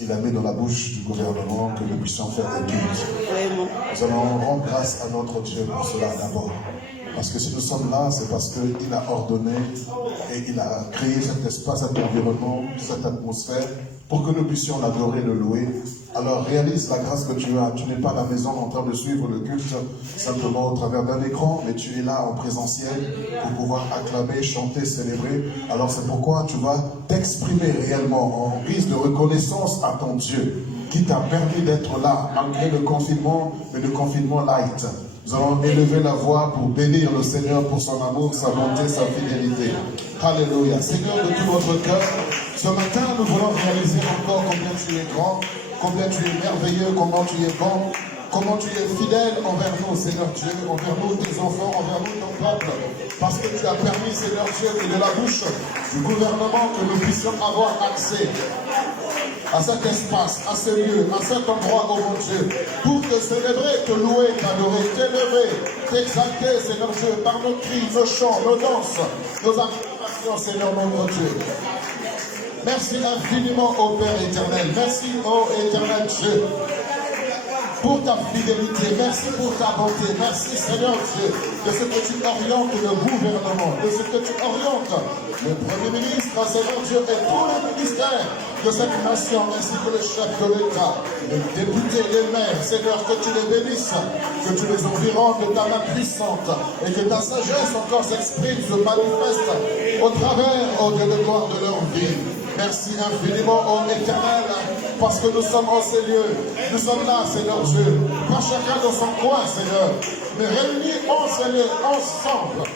il a mis dans la bouche du gouvernement que nous puissions faire des cultes. Nous allons rendre grâce à notre Dieu pour cela d'abord. Parce que si nous sommes là, c'est parce qu'il a ordonné et il a créé cet espace, cet environnement, cette atmosphère pour que nous puissions l'adorer, le louer. Alors réalise la grâce que tu as. Tu n'es pas à la maison en train de suivre le culte simplement au travers d'un écran, mais tu es là en présentiel pour pouvoir acclamer, chanter, célébrer. Alors c'est pourquoi tu vas t'exprimer réellement en guise de reconnaissance à ton Dieu qui t'a permis d'être là malgré le confinement, mais le confinement light. Nous allons élever la voix pour bénir le Seigneur pour son amour, sa bonté, sa fidélité. Alléluia. Seigneur, de tout notre cœur, ce matin, nous voulons réaliser encore combien tu es grand, combien tu es merveilleux, comment tu es bon, comment tu es fidèle envers nous, Seigneur Dieu, envers nous, tes enfants, envers nous, ton peuple. Parce que tu as permis, Seigneur Dieu, que de la bouche du gouvernement, que nous puissions avoir accès à cet espace, à ce lieu, à cet endroit, oh mon Dieu, pour te célébrer, te louer, t'adorer, t'élever, t'exalter, Seigneur Dieu, par nos cris, nos chants, nos danses, nos acclamations, Seigneur notre Dieu. Merci infiniment, ô Père éternel. Merci, ô éternel Dieu, pour ta fidélité. Merci pour ta bonté. Merci, Seigneur Dieu, de ce que tu orientes le gouvernement, de ce que tu orientes le Premier ministre, Seigneur Dieu, et tous les ministères de cette nation, ainsi que le chef de l'État, les députés, les maires, Seigneur, que tu les bénisses, que tu les environnes de ta main puissante, et que ta sagesse encore s'exprime, se manifeste au travers, au Dieu de gloire, de leur vie. Merci infiniment, ô Éternel, parce que nous sommes en ces lieux. Nous sommes là, Seigneur Dieu, pas chacun dans son coin, Seigneur, mais réunis en ces lieux, ensemble.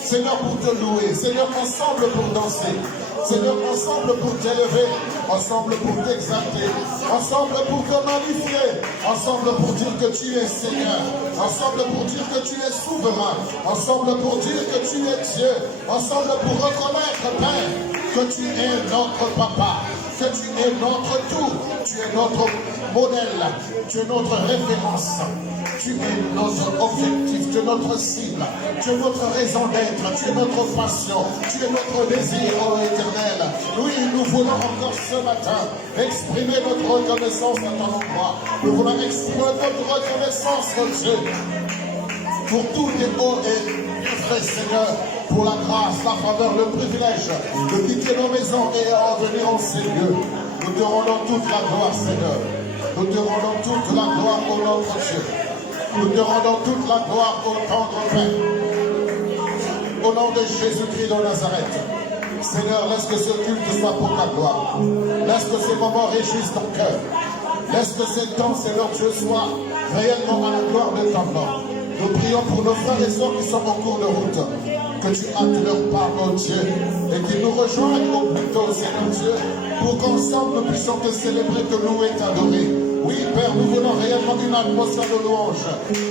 Seigneur, pour te louer, Seigneur, ensemble pour danser, Seigneur, ensemble pour t'élever, ensemble pour t'exalter, ensemble pour te magnifier, ensemble pour dire que tu es Seigneur, ensemble pour dire que tu es souverain, ensemble pour dire que tu es Dieu, ensemble pour reconnaître, Père, que tu es notre Papa, que tu es notre tout, tu es notre modèle, tu es notre référence, tu es notre objectif, tu es notre cible, tu es notre raison d'être, tu es notre passion, tu es notre désir, ô Éternel. Oui, nous voulons encore ce matin exprimer notre reconnaissance à ton endroit. Nous voulons exprimer notre reconnaissance, ô Dieu, pour tout tes hauts et bienfaits, Seigneur, pour la grâce, la faveur, le privilège de quitter nos maisons et en venir en ces lieux. Nous te rendons toute la gloire, Seigneur. Nous te rendons toute la gloire, ô notre Dieu. Nous te rendons toute la gloire, ô tendre Père. Au nom de Jésus-Christ de Nazareth. Seigneur, laisse que ce culte soit pour ta gloire. Laisse que ces moments réjouissent ton cœur. Laisse que ces temps, Seigneur Dieu, soient réellement à la gloire de ton nom. Nous prions pour nos frères et sœurs qui sont en cours de route. Que tu hâtes leur part, ô Dieu, et qu'ils nous rejoignent au plus tôt, Seigneur Dieu, pour qu'ensemble nous puissions te célébrer, te louer, t'adorer. Oui, Père, nous voulons réellement une atmosphère de louange,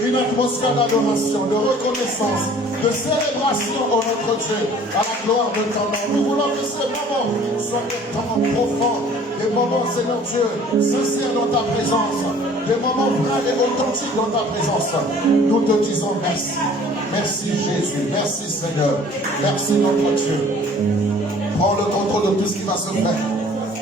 une atmosphère d'adoration, de reconnaissance, de célébration, ô notre Dieu, à la gloire de ton nom. Nous voulons que ces moments soient des temps profonds, des moments, Seigneur Dieu, sincères dans ta présence, des moments vrais et authentiques dans ta présence. Nous te disons merci. Merci Jésus, merci Seigneur, merci notre Dieu. Prends le contrôle de tout ce qui va se faire.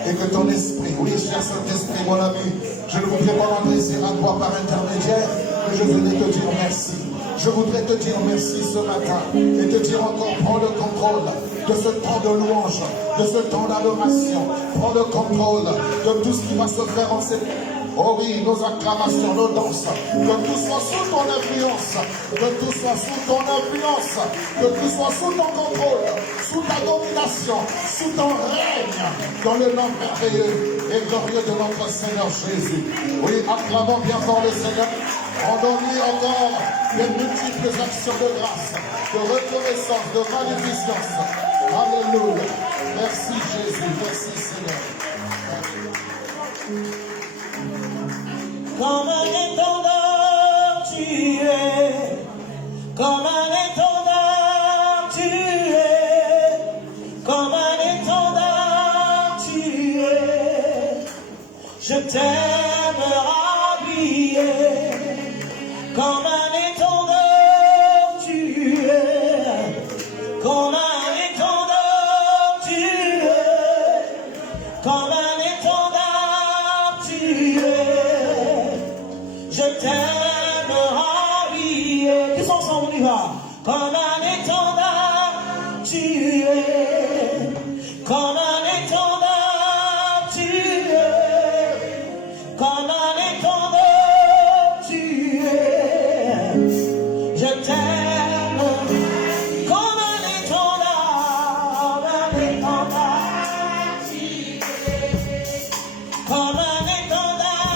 Et que ton esprit, oui, cher Saint-Esprit, mon ami, je ne voudrais pas m'adresser à toi par intermédiaire, mais je voudrais te dire merci. Je voudrais te dire merci ce matin et te dire encore, prends le contrôle de ce temps de louange, de ce temps d'adoration. Prends le contrôle de tout ce qui va se faire en cette... Oh oui, nos acclamations, nos danses, que tout soit sous ton influence, que tout soit sous ton influence, que tout soit sous ton contrôle, sous ta domination, sous ton règne, dans le nom merveilleux et glorieux de notre Seigneur Jésus. Oui, acclamons bien fort le Seigneur, rendons-lui encore les multiples actions de grâce, de reconnaissance, de magnificence. Alléluia. Merci Jésus, merci Seigneur. Comme un étendard tu es, comme un étendard tu es, comme un étendard tu es. Je t'aime habillé, comme un étendard tu es, comme un étendard tu es. comme un étendard tu es. Je t'aime, ah oui, tous ensemble on y va. Comme un étendard tu es, comme un étendard tu es, comme un étendard tu es. Je t'aime, comme un étendard tu es, comme un étendard.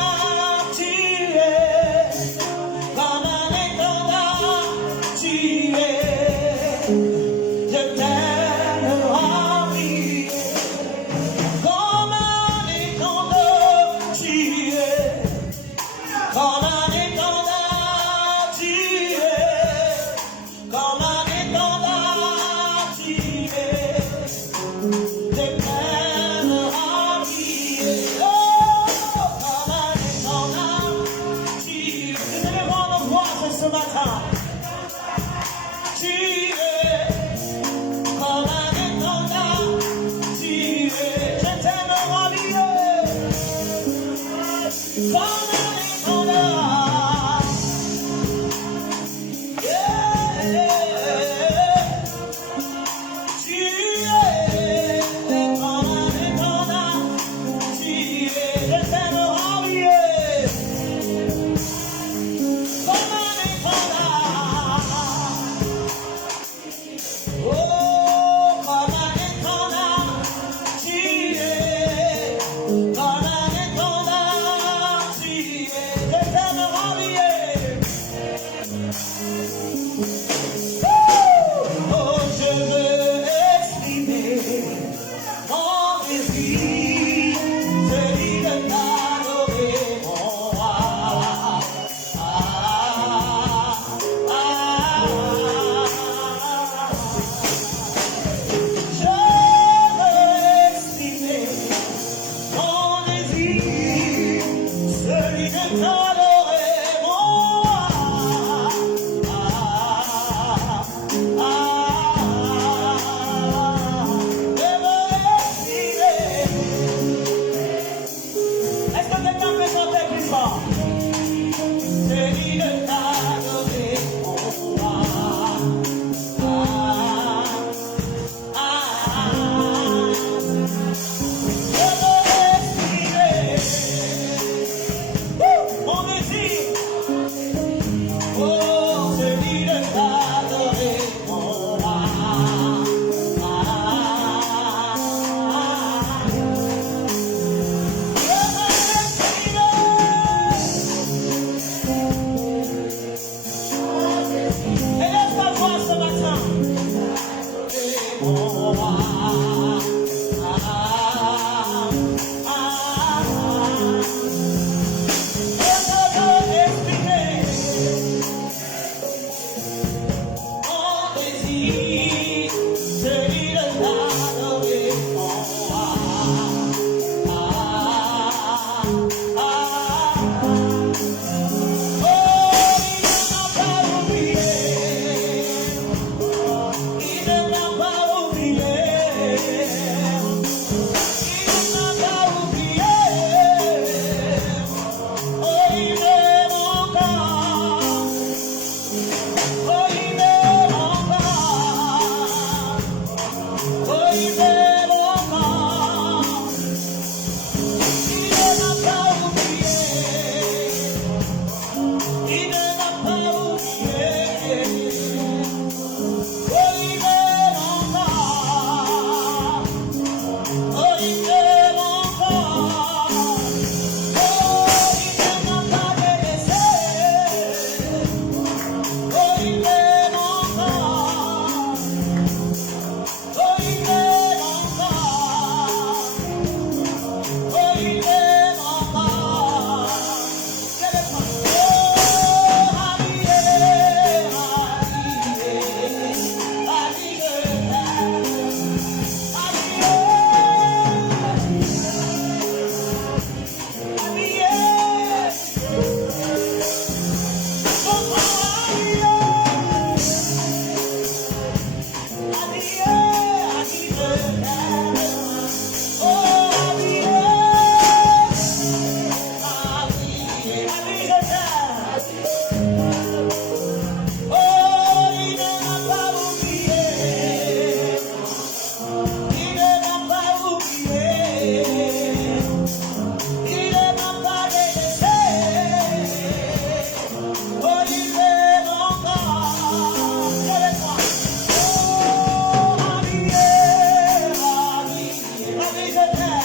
Quand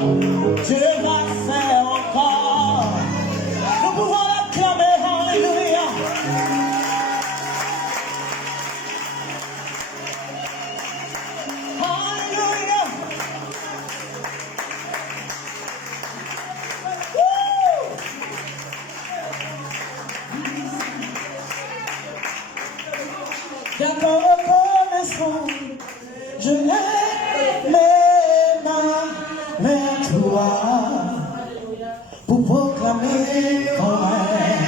Dieu va faire encore. Nous pouvons l'acclamer, alléluia. Alléluia. D'accord, reconnaissant, je lève les mains vers toi pour proclamer ton règne.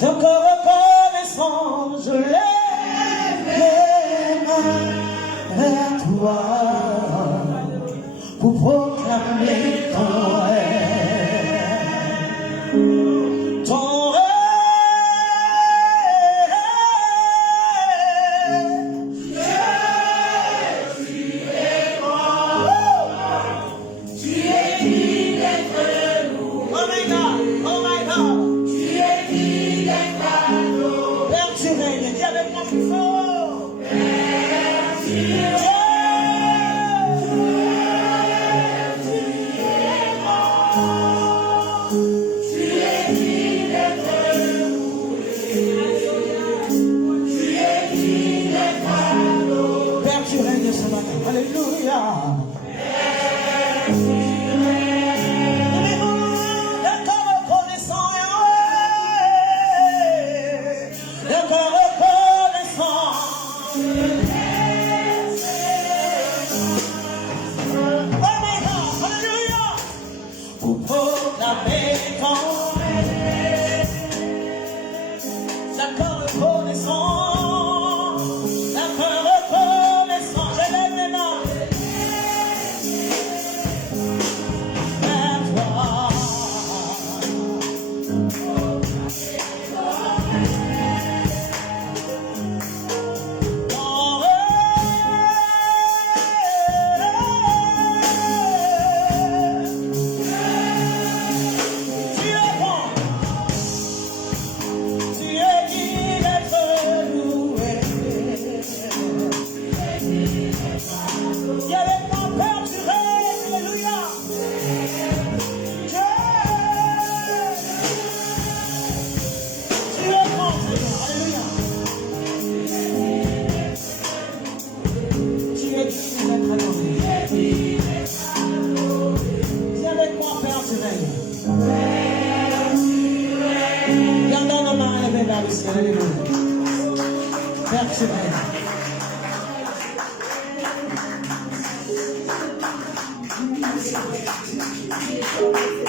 D'accord, reconnaissant, je lève les mains vers toi pour proclamer ton règne.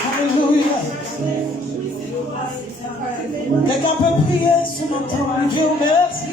Alléluia. Quelqu'un peut prier ce matin. Dieu merci.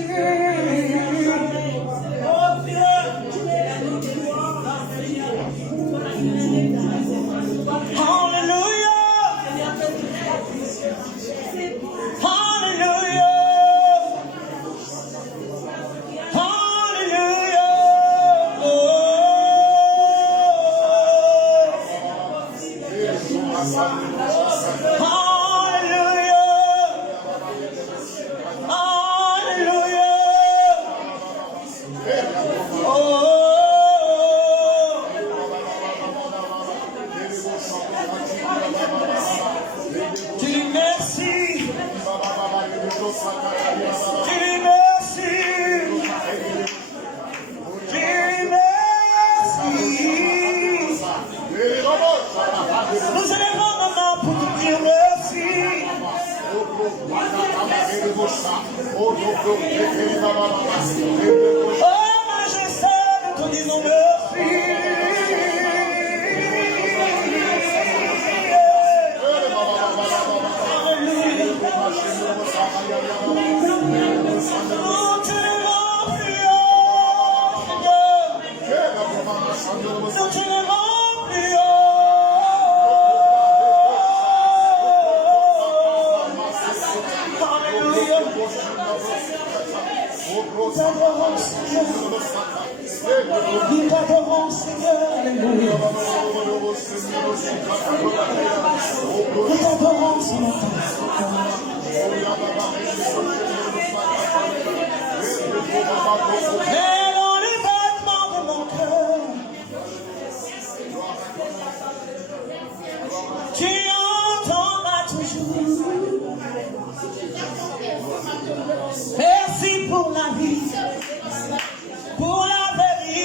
Mais on est pas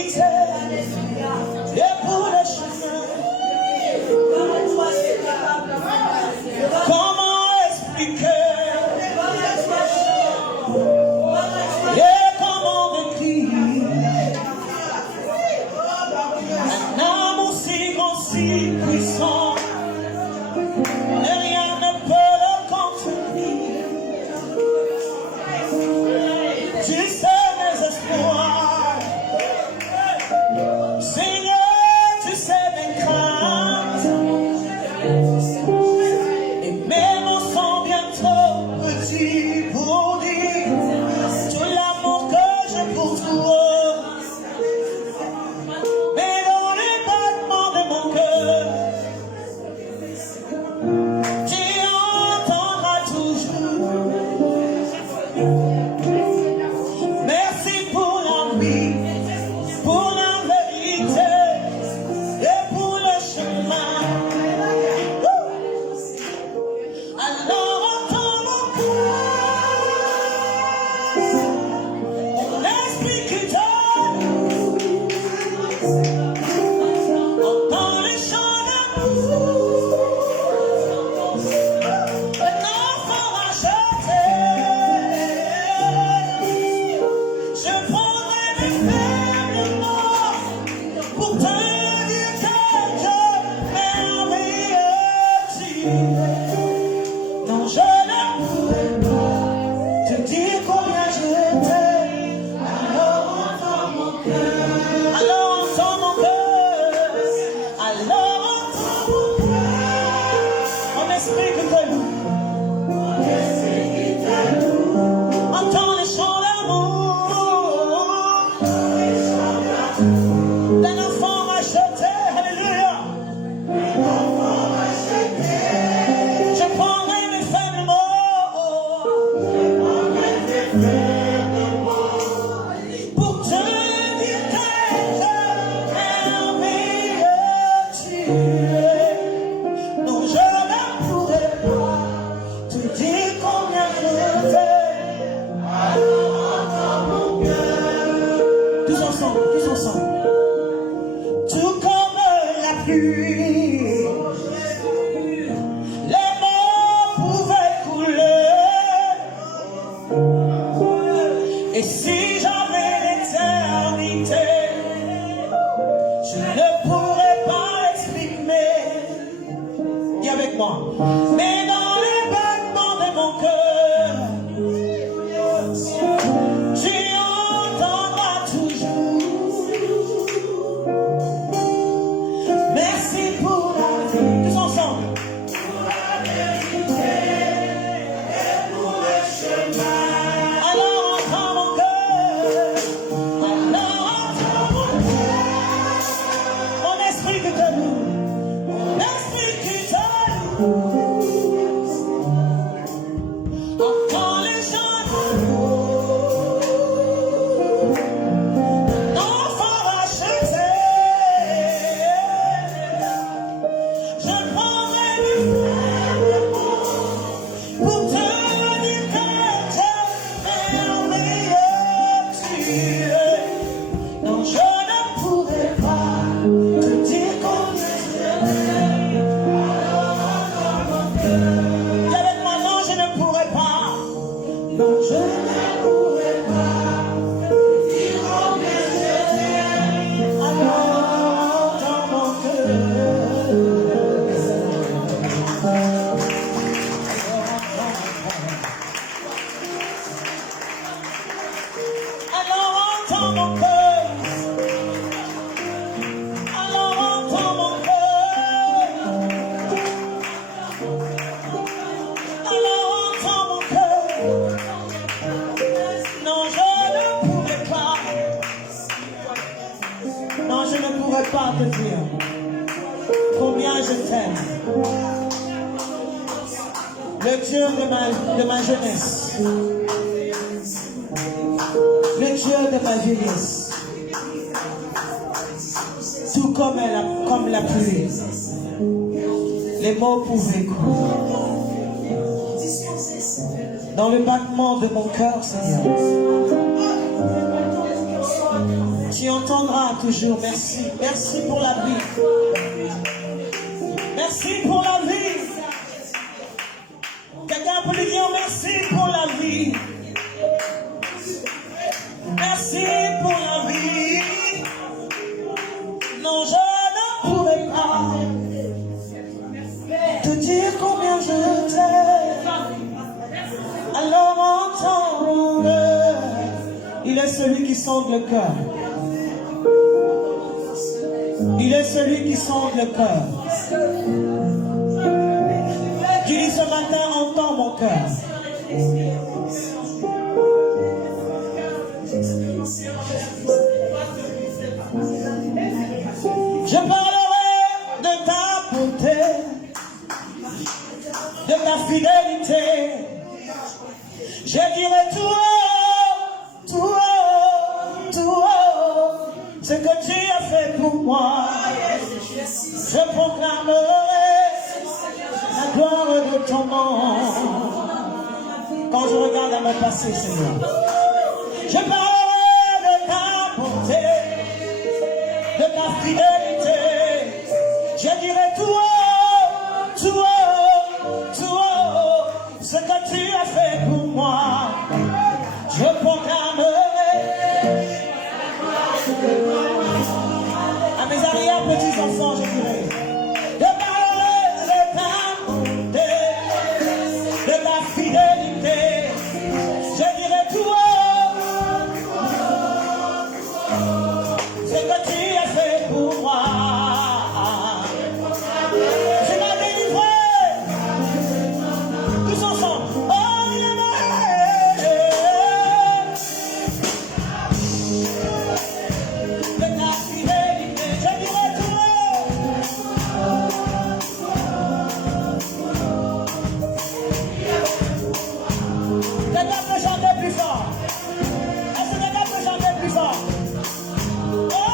vérité et pour le chemin. Comment expliquer et comment décrire un amour si grand, si puissant, et rien ne peut le contenir. Tu sais mes espoirs, Seigneur, tu sais mes craintes, et mes mots sont bien trop petits pour dire tout l'amour que j'ai pour toi. Mais dans les battements de mon cœur, tu entendras toujours. Merci pour la vie, pour la vérité et pour le chemin. Alors entends mon cœur, mon esprit qui donne, entends les chants d'amour, un enfant racheté. Je prendrai mes faibles mots pour te dire quelque merveilleux tu es. Non, je ne pourrais pas te dire combien je t'aime. Alors entends mon cœur. Alors entends mon cœur. Alors entends mon cœur. Mon esprit que te loue. Entends les chants d'amour d'un enfant racheté. Alléluia. Je prendrai mes faibles mots pour te dire quelque merveilleux tu es. Non, je ne pourrais pas te dire combien je t'aime. Tous ensemble, tous ensemble. Tout comme la pluie, les mots pouvaient couler. Et si j'avais l'éternité, je ne pourrais pas l'exprimer. Dis avec moi. Mais dans les battements de mon cœur, tu entendras toujours. Merci pour la vie. Tous ensemble. Alors entends mon cœur. Alors entends mon cœur. Mon esprit que te loue. Mon esprit qui te loue. Entends les chants d'amour. Enfant racheté. Je prendrai mes faibles mots pour te dire quelque merveilleux tu es. Non, je ne pourrais pas te dire combien je t'aime. Dis avec moi, non, je ne pourrais pas. Non, je ne pourrais pas te dire combien je t'aime. Alors, dans mon cœur. Alors entends mon cœur. Alors entends mon cœur. Alors entends mon cœur. Non, je ne pourrais pas. Non, je ne pourrais pas te dire combien je t'aime. Le Dieu de ma jeunesse. Le Dieu de ma vieillesse. Tout comme la pluie. Les mots pouvaient couler. Dans le battement de mon cœur, Seigneur, Tu entendras toujours merci. Merci pour la vie. Merci pour la vie. Quelqu'un peut lui dire merci pour la vie. Merci pour la vie. Non, je ne pourrais pas te dire combien je t'aime. Alors entends-le. Il est celui qui sonde le cœur. Il est celui qui sonde le cœur. Tu dis ce matin, entends mon cœur. Je parlerai de ta beauté, de ta fidélité. Je dirai tout haut, tout haut, tout haut, ce que tu as fait pour moi. Je proclamerai la gloire de ton nom. Quand je regarde à mon passé, Seigneur, je parlerai de ta bonté, de ta fidélité. Je dirai tout haut, tout haut, tout haut, ce que tu as fait pour moi. Je proclamerai à mes arrière-petits-enfants, je dirai, je parlerai de ta bonté, de ta fidélité. Je dirai tout haut, ce que tu as fait pour moi. Tu m'as délivré, tous ensemble. Oh, il est de ta fidélité. Je dirai tout haut. Quelqu'un peut chanter plus fort. Est-ce que quelqu'un peut chanter plus fort? Oh,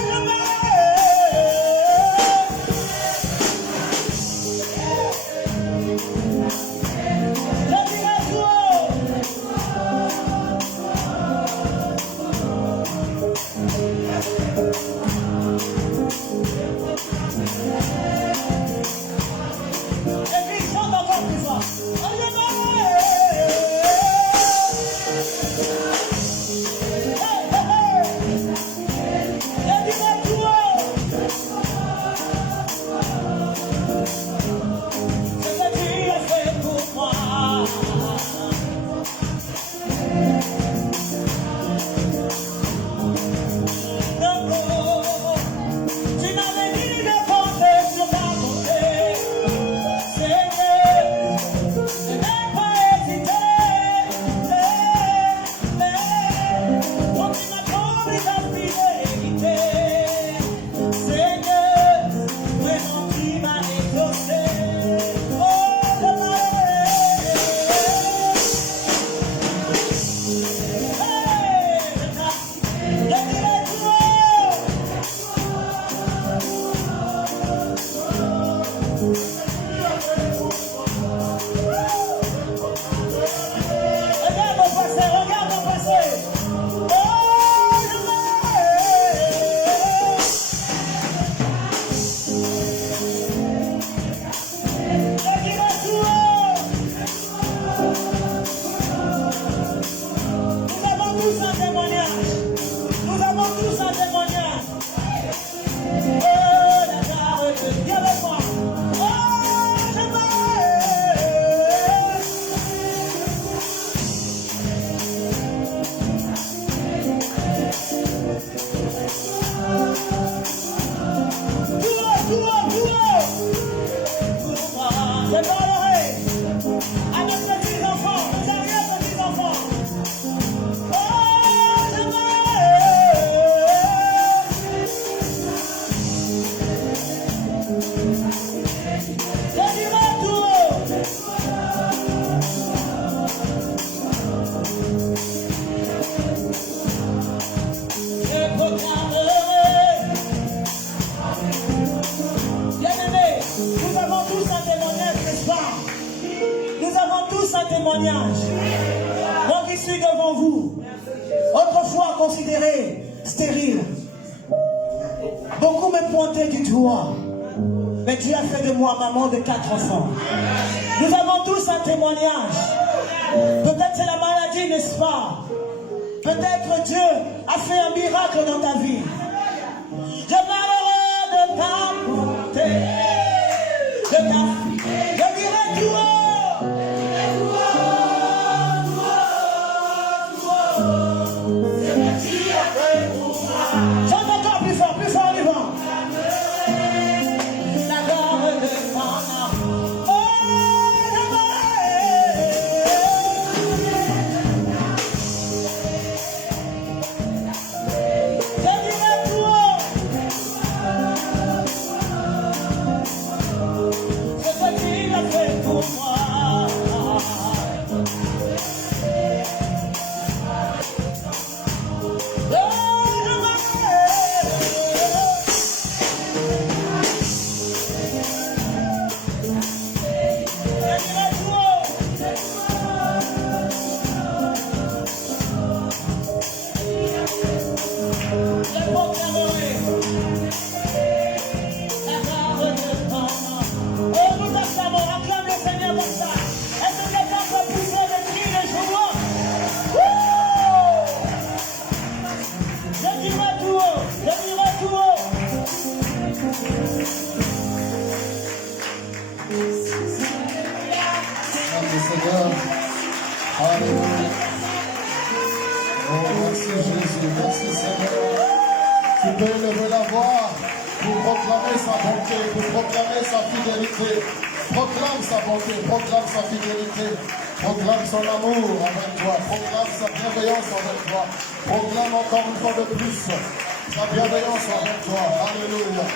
je dirai tout haut. Et puis chante encore plus fort. Oh, je dirai tout haut. Ce que tu as fait pour moi. Tu m'avais dit de compter sur ta bonté. Seigneur, je n'ai pas hésité. Quand tu m'as promis ta fidélité. Seigneur, vraiment tu m'as exaucé. Oh, je dirai tout haut. Regarde mon passé, regarde mon passé. Oh, je dirai tout haut. Nous avons tous un témoignage. Nous avons tous un témoignage. Oh, d'accord, viens avec moi. Oh, je tout haut. Pour moi, je parlerai à mes petits-enfants, mes arrière-petits-enfants. Oh, je dirai tout haut. Je proclamerai. Bien-aimés, nous avons tous un témoignage, n'est-ce pas? Nous avons tous un témoignage. Moi qui suis devant vous, autrefois considéré stérile. Beaucoup me pointaient du doigt. Mais Dieu a fait de moi maman de 4 enfants. Nous avons tous un témoignage. Peut-être c'est la maladie, n'est-ce pas? Peut-être Dieu a fait un miracle dans ta vie. Je parlerai de ta bonté, de ta vie. Je dirai tout haut. Chante encore plus fort, on y va. La garde de Mama. Oh, je dirai tout haut. C'est ce qu'il a fait pour moi. Seigneur. Alléluia. Oh, merci Jésus, merci Seigneur. Tu peux élever la voix pour proclamer sa bonté, pour proclamer sa fidélité. Proclame sa bonté, proclame sa fidélité. Proclame son amour avec toi, proclame sa bienveillance avec toi. Proclame encore une fois de plus sa bienveillance avec toi. Alléluia.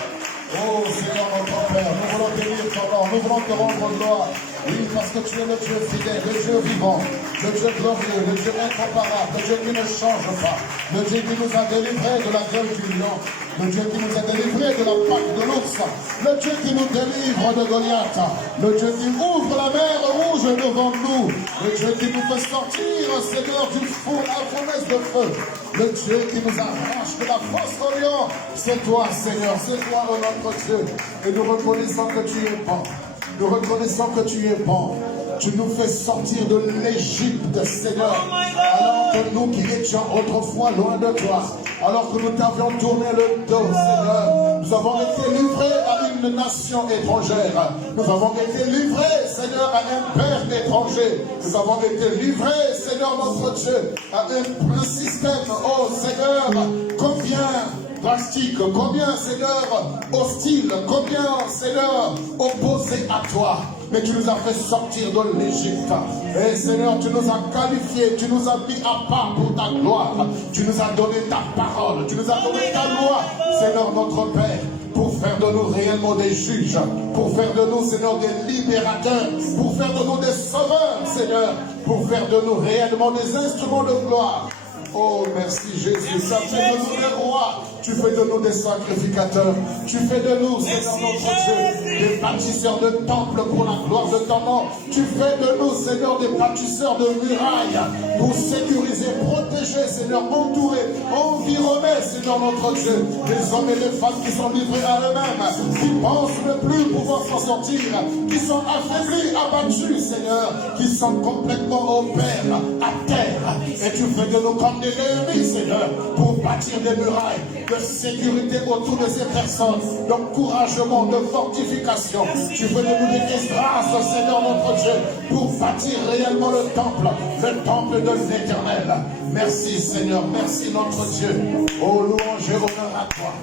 Oh Seigneur notre Père, nous voulons bénir ton nom, nous voulons te rendre gloire. Oui, parce que tu es le Dieu fidèle, le Dieu vivant, le Dieu glorieux, le Dieu incomparable, le Dieu qui ne change pas, le Dieu qui nous a délivrés de la gueule du lion, le Dieu qui nous a délivrés de la patte de l'ours, le Dieu qui nous délivre de Goliath, le Dieu qui ouvre la mer rouge devant nous, le Dieu qui nous fait sortir, Seigneur, du four, la fournaise de feu, le Dieu qui nous arrache de la fosse au lion. C'est toi, Seigneur, c'est toi, oh notre Dieu, et nous reconnaissons que tu es bon. Nous reconnaissons que tu es bon. Tu nous fais sortir de l'Égypte, Seigneur. Alors que nous qui étions autrefois loin de toi, alors que nous t'avions tourné le dos, Seigneur, nous avons été livrés à une nation étrangère. Nous avons été livrés, Seigneur, à un père étranger. Nous avons été livrés, Seigneur notre Dieu, à un système, oh Seigneur, combien drastique, combien, Seigneur, hostile, combien, Seigneur, opposé à toi. Mais tu nous as fait sortir de l'Égypte. Et Seigneur, tu nous as qualifiés, tu nous as mis à part pour ta gloire. Tu nous as donné ta parole, tu nous as donné ta loi, Seigneur notre Père, pour faire de nous réellement des juges, pour faire de nous, Seigneur, des libérateurs, pour faire de nous des sauveurs, Seigneur, pour faire de nous réellement des instruments de gloire. Oh, merci Jésus, ça fait de nous des rois, tu fais de nous des sacrificateurs, tu fais de nous, Seigneur notre Dieu, des bâtisseurs de temples pour la gloire de ton nom, tu fais de nous, Seigneur, des bâtisseurs de murailles pour sécuriser, protéger, Seigneur, entourer, environner, Seigneur notre Dieu, les hommes et les femmes qui sont livrés à eux-mêmes, qui pensent ne plus pouvoir s'en sortir, qui sont affaiblis, abattus, Seigneur, qui sont complètement au Père, à terre, et tu fais de nous comme des Néhémies, Seigneur, pour bâtir des murailles de sécurité autour de ces personnes, d'encouragement, de fortification. Tu veux de nous des grâces, Seigneur notre Dieu, pour bâtir réellement le temple de l'Éternel. Merci Seigneur, merci notre Dieu. Oh, louange et honneur à toi.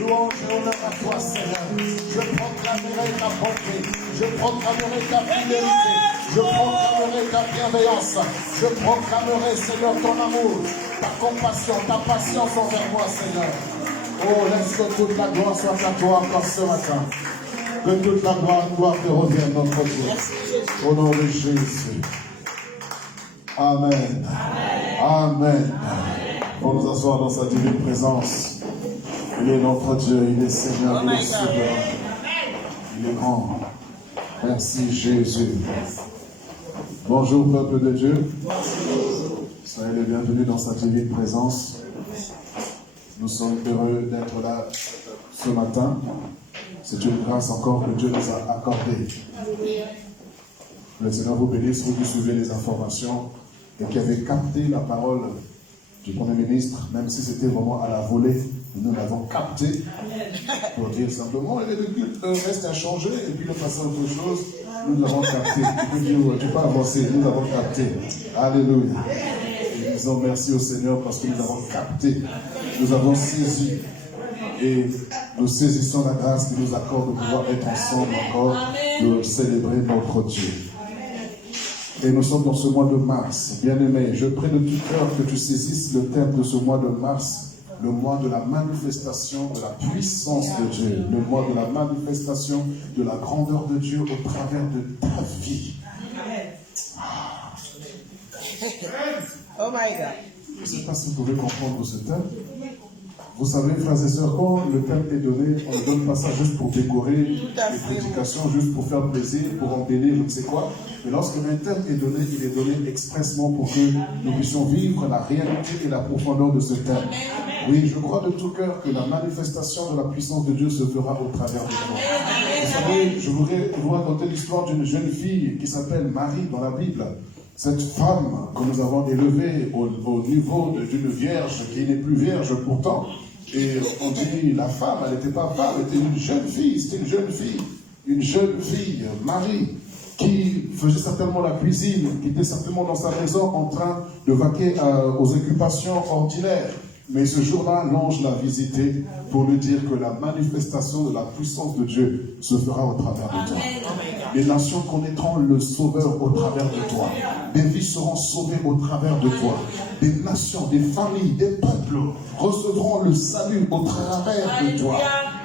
Louange et honneur à toi, Seigneur. Je proclamerai ta bonté, je proclamerai ta fidélité, je proclamerai ta bienveillance, je proclamerai, Seigneur, ton amour, ta compassion, ta patience envers moi, Seigneur. Oh, laisse que toute la gloire soit à toi encore ce matin. Que toute la gloire te revienne, notre Dieu. Au nom de Jésus. Amen. Amen. On nous asseoir dans sa divine présence. Il est notre Dieu, il est Seigneur, il est souverain. Il est grand. Merci Jésus. Bonjour peuple de Dieu. Soyez les bienvenus dans sa divine présence. Nous sommes heureux d'être là ce matin. C'est une grâce encore que Dieu nous a accordée. Le Seigneur vous bénisse, vous qui suivez les informations et qui avez capté la parole du Premier ministre, même si c'était vraiment à la volée, nous l'avons capté pour dire simplement, et le culte reste inchangé, et puis le passer à autre chose, nous l'avons capté. Tu peux avancer, nous l'avons capté. Alléluia. Et disons merci au Seigneur parce que nous avons capté, nous avons saisi, et nous saisissons la grâce qui nous accorde de pouvoir être ensemble encore, de célébrer notre Dieu. Et nous sommes dans ce mois de mars. Bien-aimé, je prie de tout cœur que tu saisisses le thème de ce mois de mars, le mois de la manifestation de la puissance de Dieu, le mois de la manifestation de la grandeur de Dieu au travers de ta vie. Oh my God. Je ne sais pas si vous pouvez comprendre ce thème. Vous savez, frères et sœurs, quand le thème est donné, on ne donne pas ça juste pour décorer les prédications, juste pour faire plaisir, pour embellir, je ne sais quoi. Mais lorsque un thème est donné, il est donné expressement pour que nous puissions vivre la réalité et la profondeur de ce thème. Oui, je crois de tout cœur que la manifestation de la puissance de Dieu se fera au travers de toi. Vous savez, je voudrais vous raconter l'histoire d'une jeune fille qui s'appelle Marie dans la Bible. Cette femme que nous avons élevée au niveau d'une vierge qui n'est plus vierge pourtant, et on dit la femme, elle n'était pas femme, elle était une jeune fille, c'était une jeune fille, Marie, qui faisait certainement la cuisine, qui était certainement dans sa maison en train de vaquer aux occupations ordinaires. Mais ce jour-là, l'ange l'a visité pour lui dire que la manifestation de la puissance de Dieu se fera au travers de toi. Les nations connaîtront le Sauveur au travers de toi. Des vies seront sauvées au travers de toi. Des nations, des familles, des peuples recevront le salut au travers de toi.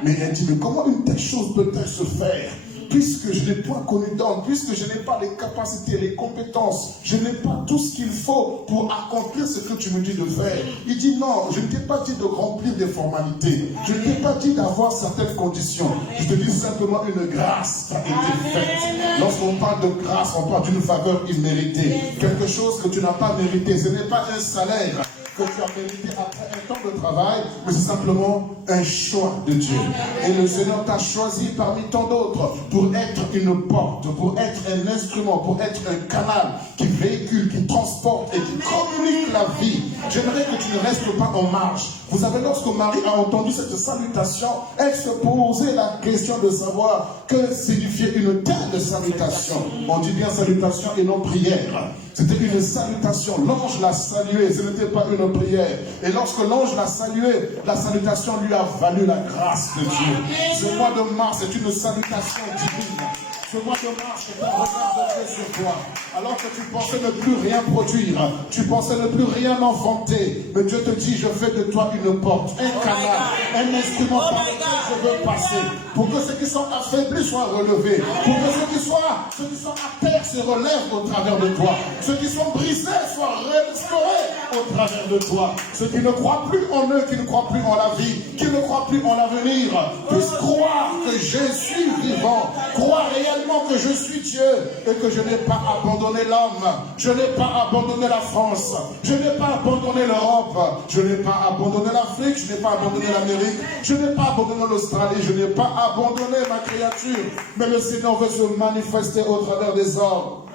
Mais elle dit, mais comment une telle chose peut-elle se faire ? Puisque je n'ai point connu d'homme, puisque je n'ai pas les capacités, les compétences, je n'ai pas tout ce qu'il faut pour accomplir ce que tu me dis de faire. Il dit non, je ne t'ai pas dit de remplir des formalités, je ne t'ai pas dit d'avoir certaines conditions, je te dis simplement une grâce a été faite. Lorsqu'on parle de grâce, on parle d'une faveur imméritée, quelque chose que tu n'as pas mérité, ce n'est pas un salaire que tu as mérité après un temps de travail, mais c'est simplement un choix de Dieu. Et le Seigneur t'a choisi parmi tant d'autres pour être une porte, pour être un instrument, pour être un canal qui véhicule, qui transporte et qui communique la vie. J'aimerais que tu ne restes pas en marge. Vous savez, lorsque Marie a entendu cette salutation, elle se posait la question de savoir que signifiait une telle salutation. On dit bien salutation et non prière. C'était une salutation. L'ange l'a salué, ce n'était pas une prière. Et lorsque l'ange l'a salué, la salutation lui a valu la grâce de Dieu. Ce mois de mars est une salutation divine. Ce mois de mars est un regard de Dieu sur toi. Alors que tu pensais ne plus rien produire, tu pensais ne plus rien enfanter, mais Dieu te dit, je fais de toi une porte, un canal, un instrument par lequel je veux passer, pour que ceux qui sont affaiblis soient relevés, pour que ceux qui sont à terre se relèvent au travers de toi, ceux qui sont brisés soient restaurés au travers de toi, ceux qui ne croient plus en eux, qui ne croient plus en la vie, qui ne croient plus en l'avenir, puissent croire que je suis vivant, croire réellement que je suis Dieu et que je n'ai pas abandonné l'homme, je n'ai pas abandonné la France, je n'ai pas abandonné l'Europe, je n'ai pas abandonné l'Afrique, je n'ai pas abandonné l'Amérique, je n'ai pas abandonné l'Australie, je n'ai pas abandonné ma créature, mais le Seigneur veut se manifester au travers des hommes.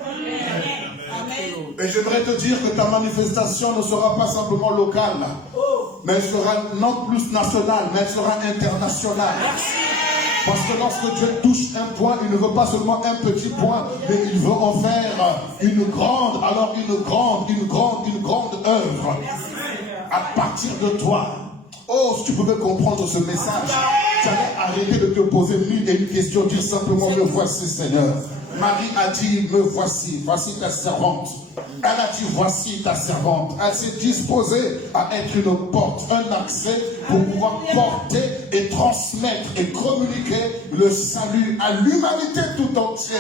Et j'aimerais te dire que ta manifestation ne sera pas simplement locale, mais elle sera non plus nationale, mais elle sera internationale. Parce que lorsque Dieu touche un point, il ne veut pas seulement un petit point, mais il veut en faire une grande, alors une grande œuvre à partir de toi. Oh, si tu pouvais comprendre ce message, tu allais arrêter de te poser mille et une questions, dire simplement, me voici Seigneur. Marie a dit, me voici, voici ta servante. Elle a dit, voici ta servante. Elle s'est disposée à être une porte, un accès pour pouvoir porter et transmettre et communiquer le salut à l'humanité tout entière.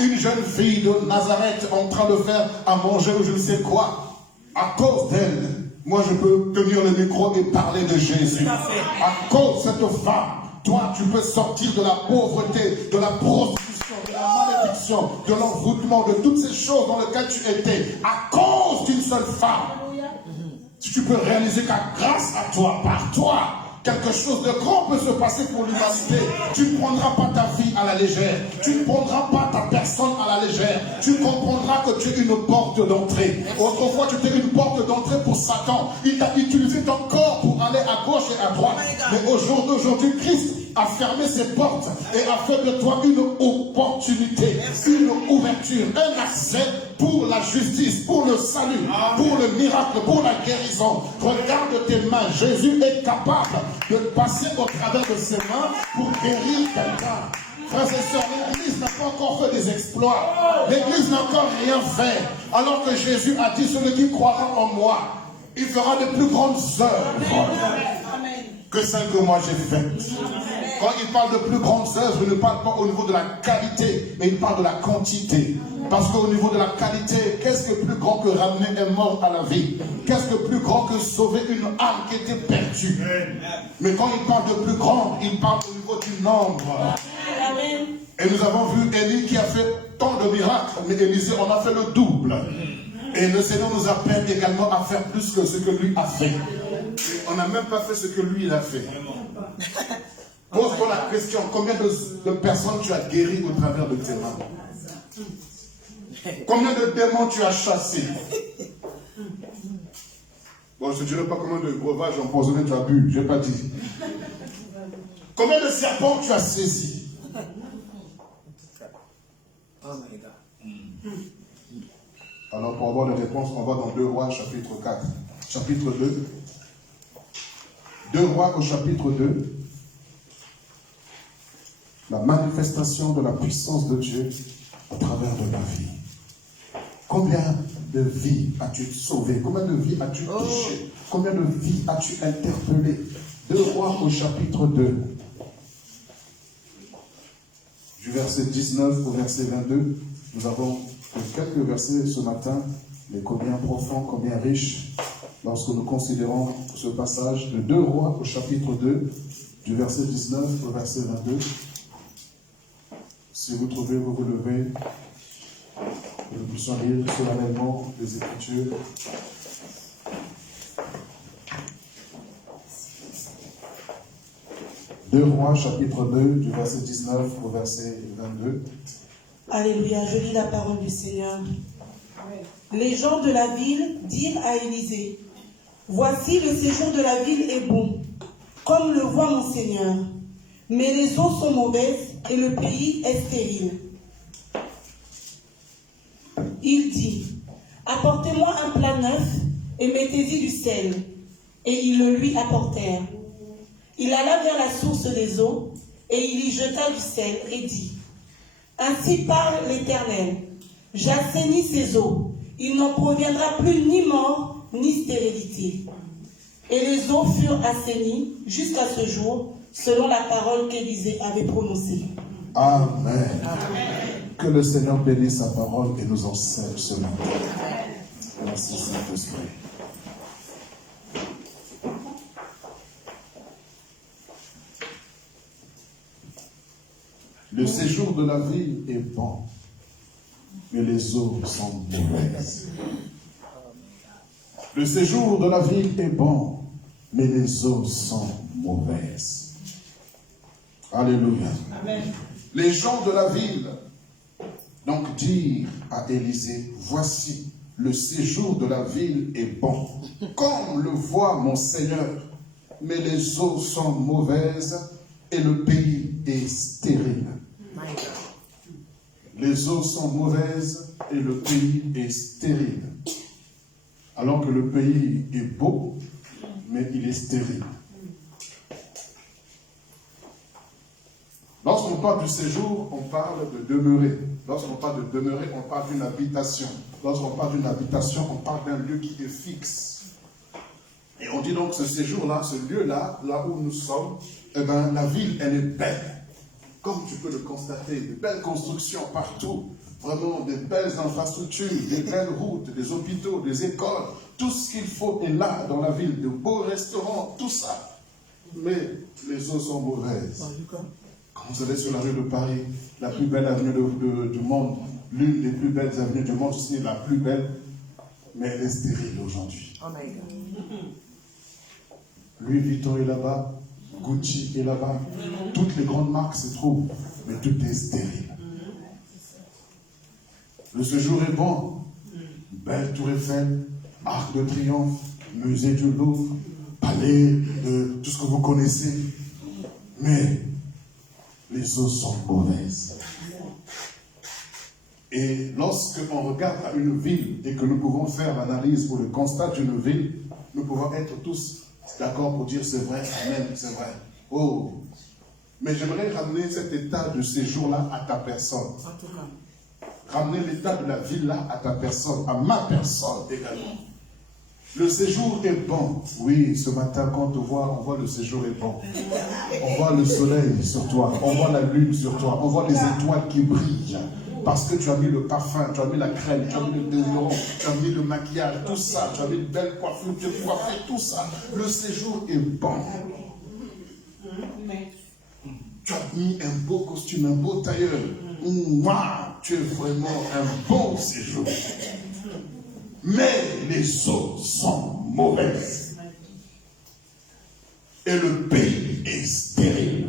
Une jeune fille de Nazareth en train de faire à manger ou je ne sais quoi. À cause d'elle, moi je peux tenir le micro et parler de Jésus. À cause de cette femme, toi tu peux sortir de la pauvreté, de la prostitution, de la malédiction, de l'envoûtement, de toutes ces choses dans lesquelles tu étais, à cause d'une seule femme. si tu peux réaliser qu'à grâce à toi, par toi, quelque chose de grand peut se passer pour l'humanité. Tu ne prendras pas ta vie à la légère. Tu ne prendras pas ta personne à la légère. Tu comprendras que tu es une porte d'entrée. Autrefois, tu étais une porte d'entrée pour Satan. Il t'a utilisé ton corps pour aller à gauche et à droite. Mais au jour d'aujourd'hui, Christ a fermé ses portes et a fait de toi une opportunité, une ouverture, un accès pour la justice, pour le salut, pour le miracle, pour la guérison. Regarde tes mains. Jésus est capable de passer au travers de ses mains pour guérir quelqu'un. Frères et sœurs, l'Église n'a pas encore fait des exploits. L'Église n'a encore rien fait. Alors que Jésus a dit, celui qui croira en moi, il fera de plus grandes œuvres que celles que moi j'ai faites. Quand il parle de plus grandes œuvres, il ne parle pas au niveau de la qualité, mais il parle de la quantité. Parce qu'au niveau de la qualité, qu'est-ce que plus grand que ramener un mort à la vie? Qu'est-ce que plus grand que sauver une âme qui était perdue? Mais quand il parle de plus grand, il parle au niveau du nombre. Et nous avons vu Élie qui a fait tant de miracles, mais Élisée, on a fait le double. Et le Seigneur nous appelle également à faire plus que ce que lui a fait. On n'a même pas fait ce que lui il a fait. Pose-toi la question, combien de personnes tu as guéri au travers de tes mains? Combien de démons tu as chassés? Bon, je ne dirais pas combien de breuvages empoisonnés tu as bu, je n'ai pas dit. Combien de serpents tu as saisis? Alors pour avoir les réponses, on va dans 2 Rois chapitre 4. Chapitre 2. 2 Rois au chapitre 2. La manifestation de la puissance de Dieu à travers de la vie. Combien de vies as-tu sauvé? Combien de vies as-tu touché? Combien de vies as-tu interpellé? 2 Rois au chapitre 2. Du verset 19 au verset 22. Nous avons quelques versets ce matin, mais combien profonds, combien riches, lorsque nous considérons ce passage de 2 Rois au chapitre 2, du verset 19 au verset 22. Si vous trouvez, vous vous levez. Nous puissions lire solennellement les Écritures. Deux Rois, chapitre 2, du verset 19 au verset 22. Alléluia, je lis la parole du Seigneur. Les gens de la ville dirent à Élisée, « Voici le séjour de la ville est bon, comme le voit mon Seigneur, mais les eaux sont mauvaises et le pays est stérile. » Il dit, « Apportez-moi un plat neuf et mettez-y du sel. » Et ils le lui apportèrent. Il alla vers la source des eaux et il y jeta du sel et dit, « Ainsi parle l'Éternel, j'assainis ces eaux, il n'en proviendra plus ni mort ni stérilité. » Et les eaux furent assainies jusqu'à ce jour, selon la parole qu'Élisée avait prononcée. Amen. Amen. Que le Seigneur bénisse sa parole et nous enseigne ce matin. Merci Saint-Esprit. Le séjour de la ville est bon, mais les eaux sont mauvaises. Le séjour de la ville est bon, mais les eaux sont mauvaises. Alléluia. Amen. Les gens de la ville donc dirent à Élisée, voici, le séjour de la ville est bon, comme le voit mon Seigneur, mais les eaux sont mauvaises et le pays est stérile. Les eaux sont mauvaises et le pays est stérile. Alors que le pays est beau, mais il est stérile. Lorsqu'on parle du séjour, on parle de demeurer. Lorsqu'on parle de demeurer, on parle d'une habitation. Lorsqu'on parle d'une habitation, on parle d'un lieu qui est fixe. Et on dit donc ce séjour-là, ce lieu-là, là où nous sommes, eh bien, la ville, elle est belle. Comme tu peux le constater, de belles constructions partout. Vraiment, des belles infrastructures, des belles routes, des hôpitaux, des écoles. Tout ce qu'il faut est là dans la ville. De beaux restaurants, tout ça. Mais les eaux sont mauvaises. Quand vous allez sur la rue de Paris, la plus belle avenue du monde, l'une des plus belles avenues du monde, c'est la plus belle, mais elle est stérile aujourd'hui. Louis Vuitton est là-bas, Gucci est là-bas, toutes les grandes marques se trouvent, mais tout est stérile. Le séjour est bon, belle tour Eiffel, Arc de Triomphe, musée du Louvre, palais de tout ce que vous connaissez, mais les eaux sont mauvaises. Et lorsque on regarde à une ville et que nous pouvons faire l'analyse ou le constat d'une ville, nous pouvons être tous d'accord pour dire c'est vrai, amen, c'est vrai. Oh, mais j'aimerais ramener cet état de séjour-là à ta personne. Ramener l'état de la ville-là à ta personne, à ma personne également. Le séjour est bon. Oui, ce matin, quand on te voit, on voit le séjour est bon. On voit le soleil sur toi, on voit la lune sur toi, on voit les étoiles qui brillent. Parce que tu as mis le parfum, tu as mis la crème, tu as mis le déodorant, tu as mis le maquillage, tout ça, tu as mis une belle coiffure, tu as coiffé, tout ça. Le séjour est bon. Tu as mis un beau costume, un beau tailleur. Moi, tu es vraiment un bon séjour. Mais les eaux sont mauvaises. Et le pays est stérile.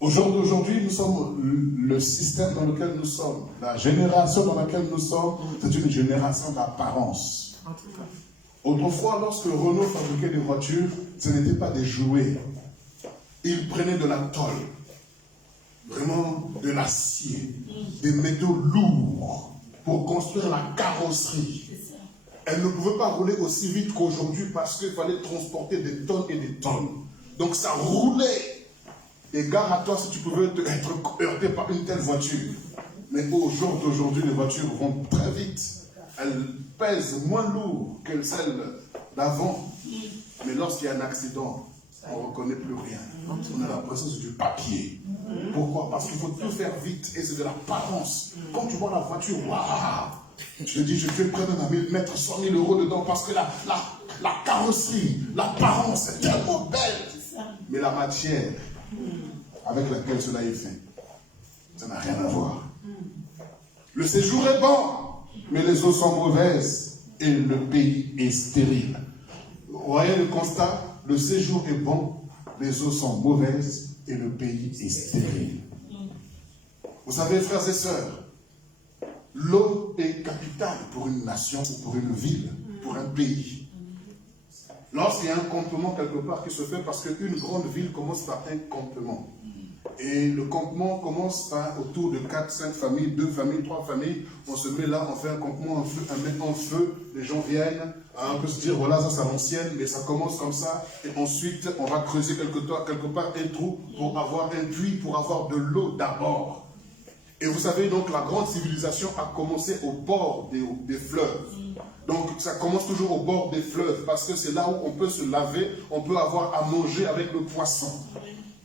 Au jour d'aujourd'hui, nous sommes le système dans lequel nous sommes, la génération dans laquelle nous sommes, c'est une génération d'apparence. Autrefois, lorsque Renault fabriquait des voitures, ce n'étaient pas des jouets. Ils prenaient de la tôle, vraiment de l'acier, des métaux lourds pour construire la carrosserie. Elle ne pouvait pas rouler aussi vite qu'aujourd'hui parce qu'il fallait transporter des tonnes et des tonnes. Donc ça roulait. Et gare à toi si tu pouvais être heurté par une telle voiture. Mais au jour d'aujourd'hui, les voitures vont très vite. Elles pèsent moins lourd que celles d'avant. Mais lorsqu'il y a un accident, on ne reconnaît plus rien. On a l'impression que c'est du papier. Pourquoi? Parce qu'il faut tout faire vite et c'est de l'apparence. Quand tu vois la voiture, waouh! Je te dis, je vais près de mettre 100 000 euros dedans parce que la carrosserie, l'apparence est tellement belle. Mais la matière avec laquelle cela est fait, ça n'a rien à voir. Le séjour est bon, mais les eaux sont mauvaises et le pays est stérile. Vous voyez le constat? Le séjour est bon, les eaux sont mauvaises et le pays est stérile. Vous savez, frères et sœurs, l'eau est capitale pour une nation ou pour une ville, pour un pays. Lorsqu'il y a un campement quelque part qui se fait, parce qu'une grande ville commence par un campement. Et le campement commence par autour de 4, 5 familles, 2 familles, 3 familles. On se met là, on fait un campement, un mettre en feu, les gens viennent. On peut se dire, voilà, ça c'est à l'ancienne, mais ça commence comme ça. Et ensuite, on va creuser quelque part un trou pour avoir un puits, pour avoir de l'eau d'abord. Et vous savez, donc, la grande civilisation a commencé au bord des fleuves. Donc, ça commence toujours au bord des fleuves, parce que c'est là où on peut se laver, on peut avoir à manger avec le poisson.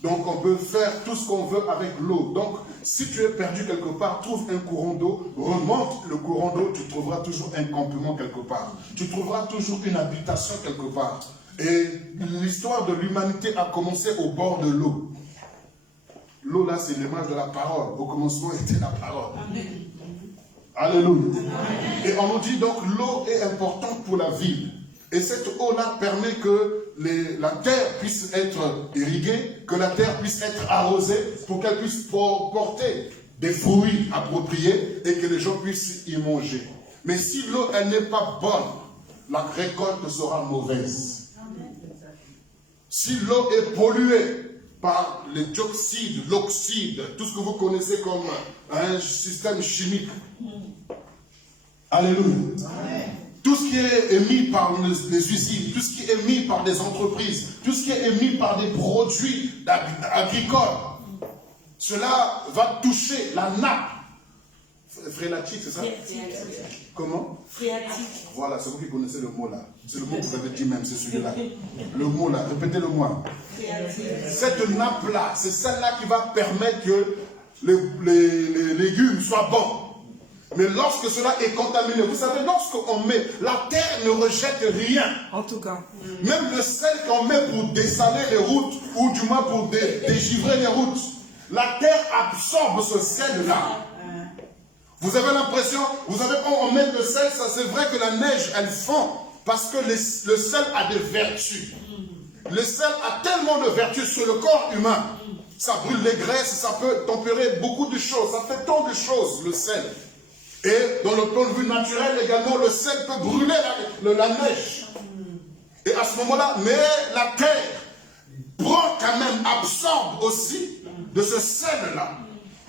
Donc, on peut faire tout ce qu'on veut avec l'eau. Donc, si tu es perdu quelque part, trouve un courant d'eau, remonte le courant d'eau, tu trouveras toujours un campement quelque part. Tu trouveras toujours une habitation quelque part. Et l'histoire de l'humanité a commencé au bord de l'eau. L'eau, là, c'est l'image de la parole. Au commencement était la parole. Amen. Alléluia. Amen. Et on nous dit donc, l'eau est importante pour la ville. Et cette eau-là permet que la terre puisse être irriguée, que la terre puisse être arrosée, pour qu'elle puisse porter des fruits appropriés et que les gens puissent y manger. Mais si l'eau, elle n'est pas bonne, la récolte sera mauvaise. Si l'eau est polluée par les dioxydes, l'oxyde, tout ce que vous connaissez comme un système chimique. Alléluia. Amen. Tout ce qui est émis par les usines, tout ce qui est émis par des entreprises, tout ce qui est émis par des produits agricoles, cela va toucher la nappe phréatique, c'est ça? Comment? Phréatique. Voilà, c'est vous qui connaissez le mot là. C'est le mot que vous avez dit même, c'est celui-là. Le mot là, répétez-le-moi. Cette nappe-là, c'est celle-là qui va permettre que les légumes soient bons. Mais lorsque cela est contaminé, vous savez, lorsqu'on met, la terre ne rejette rien. En tout cas. Même le sel qu'on met pour dessaler les routes, ou du moins pour dégivrer les routes, la terre absorbe ce sel-là. Vous avez l'impression, vous savez, quand on met le sel, ça c'est vrai que la neige, elle fond, parce que le sel a des vertus. Le sel a tellement de vertus sur le corps humain. Ça brûle les graisses, ça peut tempérer beaucoup de choses, ça fait tant de choses, le sel. Et dans le point de vue naturel également, le sel peut brûler la neige. Et à ce moment-là, mais la terre prend quand même, absorbe aussi de ce sel-là.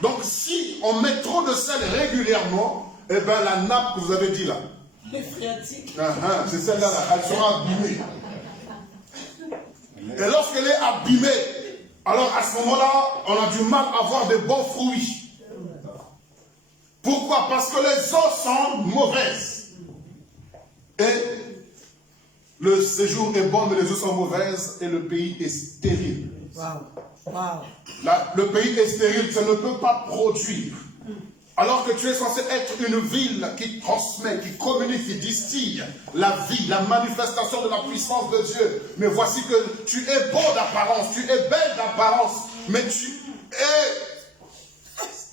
Donc si on met trop de sel régulièrement, eh bien la nappe que vous avez dit là, c'est celle-là, elle sera abîmée. Et lorsqu'elle est abîmée, alors à ce moment-là, on a du mal à avoir de bons fruits. Pourquoi? Parce que les eaux sont mauvaises. Et le séjour est bon, mais les eaux sont mauvaises et le pays est stérile. Le pays est stérile, ça ne peut pas produire. Alors que tu es censé être une ville qui transmet, qui communique, qui distille la vie, la manifestation de la puissance de Dieu. Mais voici que tu es beau d'apparence, tu es belle d'apparence, mais tu es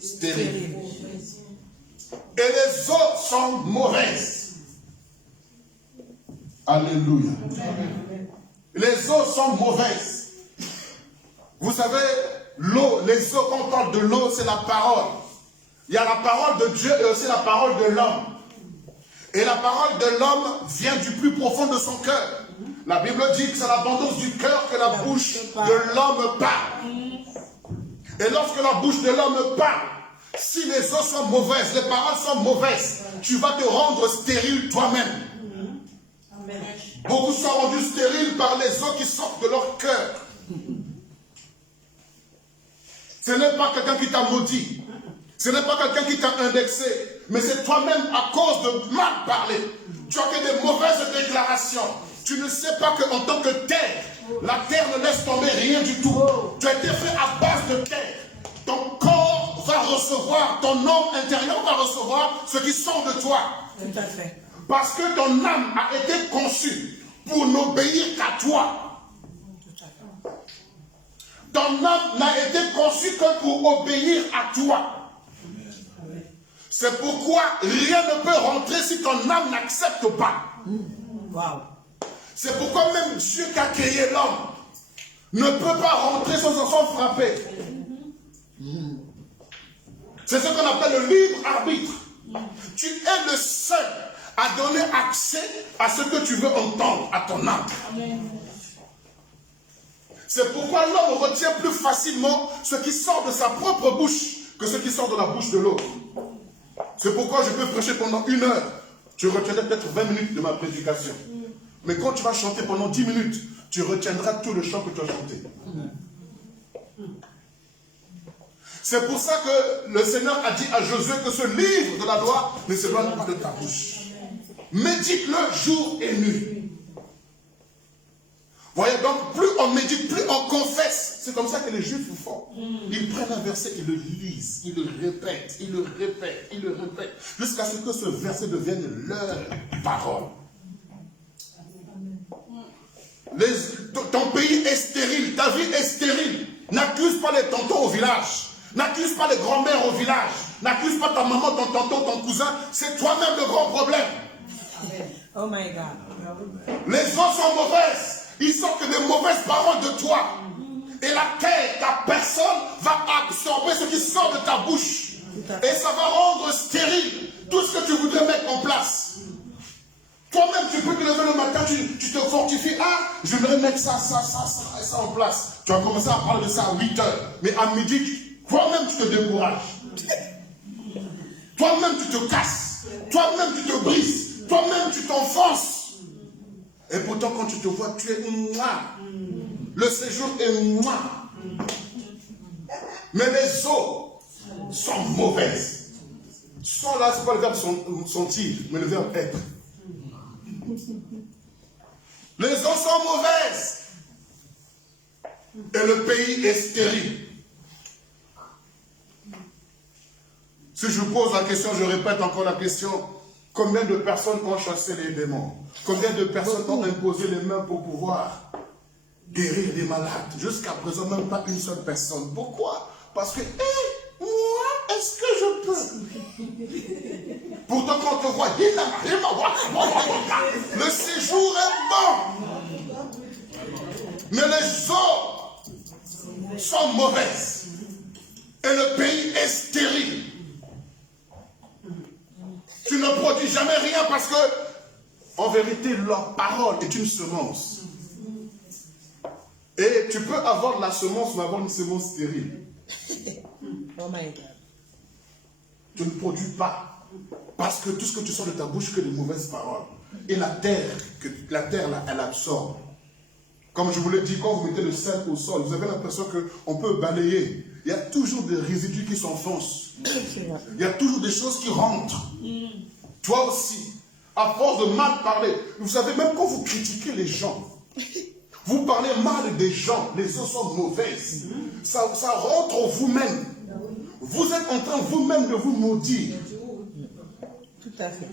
stérile. Et les eaux sont mauvaises. Alléluia. Les eaux sont mauvaises. Vous savez, l'eau, les eaux, quand on parle de l'eau, c'est la parole. Il y a la parole de Dieu et aussi la parole de l'homme. Et la parole de l'homme vient du plus profond de son cœur. La Bible dit que c'est l'abondance du cœur que la bouche de l'homme parle. Et lorsque la bouche de l'homme parle, si les eaux sont mauvaises, les paroles sont mauvaises, tu vas te rendre stérile toi-même. Beaucoup sont rendus stériles par les eaux qui sortent de leur cœur. Ce n'est pas quelqu'un qui t'a maudit. Ce n'est pas quelqu'un qui t'a indexé. Mais c'est toi-même à cause de mal parler. Tu as fait des mauvaises déclarations. Tu ne sais pas qu'en tant que terre, la terre ne laisse tomber rien du tout. Tu as été fait à base de terre. Ton corps va recevoir, ton homme intérieur va recevoir ce qui sort de toi. Tout à fait. Parce que ton âme a été conçue pour n'obéir qu'à toi. Ton âme n'a été conçue que pour obéir à toi. C'est pourquoi rien ne peut rentrer si ton âme n'accepte pas. C'est pourquoi même Dieu qui a créé l'homme ne peut pas rentrer sans s'en frapper. C'est ce qu'on appelle le libre arbitre. Tu es le seul à donner accès à ce que tu veux entendre à ton âme. C'est pourquoi l'homme retient plus facilement ce qui sort de sa propre bouche que ce qui sort de la bouche de l'autre. C'est pourquoi je peux prêcher pendant 1 heure. Tu retiendras peut-être 20 minutes de ma prédication. Mais quand tu vas chanter pendant 10 minutes, tu retiendras tout le chant que tu as chanté. C'est pour ça que le Seigneur a dit à Josué que ce livre de la loi ne s'éloigne pas de ta bouche. Médite-le jour et nuit. Voyez, donc plus on médite, plus on confesse. C'est comme ça que les Juifs le font. Ils prennent un verset, ils le lisent, ils le répètent, ils le répètent, ils le répètent, jusqu'à ce que ce verset devienne leur parole. Ton pays est stérile, ta vie est stérile. N'accuse pas les tontons au village. N'accuse pas les grands-mères au village. N'accuse pas ta maman, ton tonton, ton cousin. C'est toi-même le grand problème. Oh my God. Les eaux sont mauvaises. Ils sortent des mauvaises paroles de toi. Et la terre, ta personne, va absorber ce qui sort de ta bouche. Et ça va rendre stérile tout ce que tu voudrais mettre en place. Toi-même, tu peux te lever le matin, tu te fortifies. Ah, je voudrais mettre ça et ça en place. Tu vas commencer à parler de ça à 8 heures. Mais à midi, toi-même, tu te décourages. Toi-même, tu te casses. Toi-même, tu te brises. Toi-même, tu t'enfonces. Et pourtant, quand tu te vois, tu es moi. Le séjour est moi. Mais les eaux sont mauvaises. Sont là, ce n'est pas le verbe sont-ils, mais le verbe être. Les eaux sont mauvaises. Et le pays est stérile. Si je pose la question, je répète encore la question. Combien de personnes ont chassé les démons? Combien de personnes ont imposé les mains pour pouvoir guérir des malades? Jusqu'à présent, même pas une seule personne. Pourquoi? Parce que, moi, est-ce que je peux? Pourtant, quand on te voit, le séjour est bon. Mais les eaux sont mauvaises. Et le pays est stérile. Tu ne produis jamais rien parce que, en vérité, leur parole est une semence. Et tu peux avoir de la semence, mais avoir une semence stérile. Oh my God. Tu ne produis pas. Parce que tout ce que tu sors de ta bouche, que des mauvaises paroles. Et la terre, là, elle absorbe. Comme je vous l'ai dit, quand vous mettez le sel au sol, vous avez l'impression qu'on peut balayer. Il y a toujours des résidus qui s'enfoncent. Il y a toujours des choses qui rentrent. Toi aussi, à force de mal parler, vous savez, même quand vous critiquez les gens, vous parlez mal des gens, les eaux sont mauvaises. Ça rentre en vous-même. Vous êtes en train vous-même de vous maudire. Tout à fait.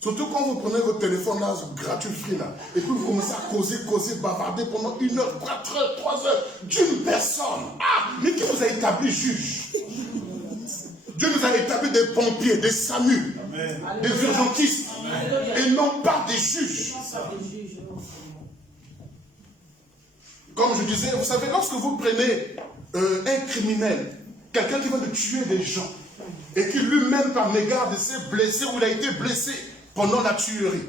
Surtout quand vous prenez votre téléphone là, gratuit free là, et puis vous commencez à causer, bavarder pendant 1 heure, 4 heures, 3 heures, d'une personne. Ah, mais qui vous a établi juge? Dieu nous a établi des pompiers, des SAMU, des urgentistes, et non pas des juges. Comme je disais, vous savez, lorsque vous prenez un criminel, quelqu'un qui va de tuer des gens, et qui lui-même, par mégarde, s'est blessé ou il a été blessé pendant la tuerie,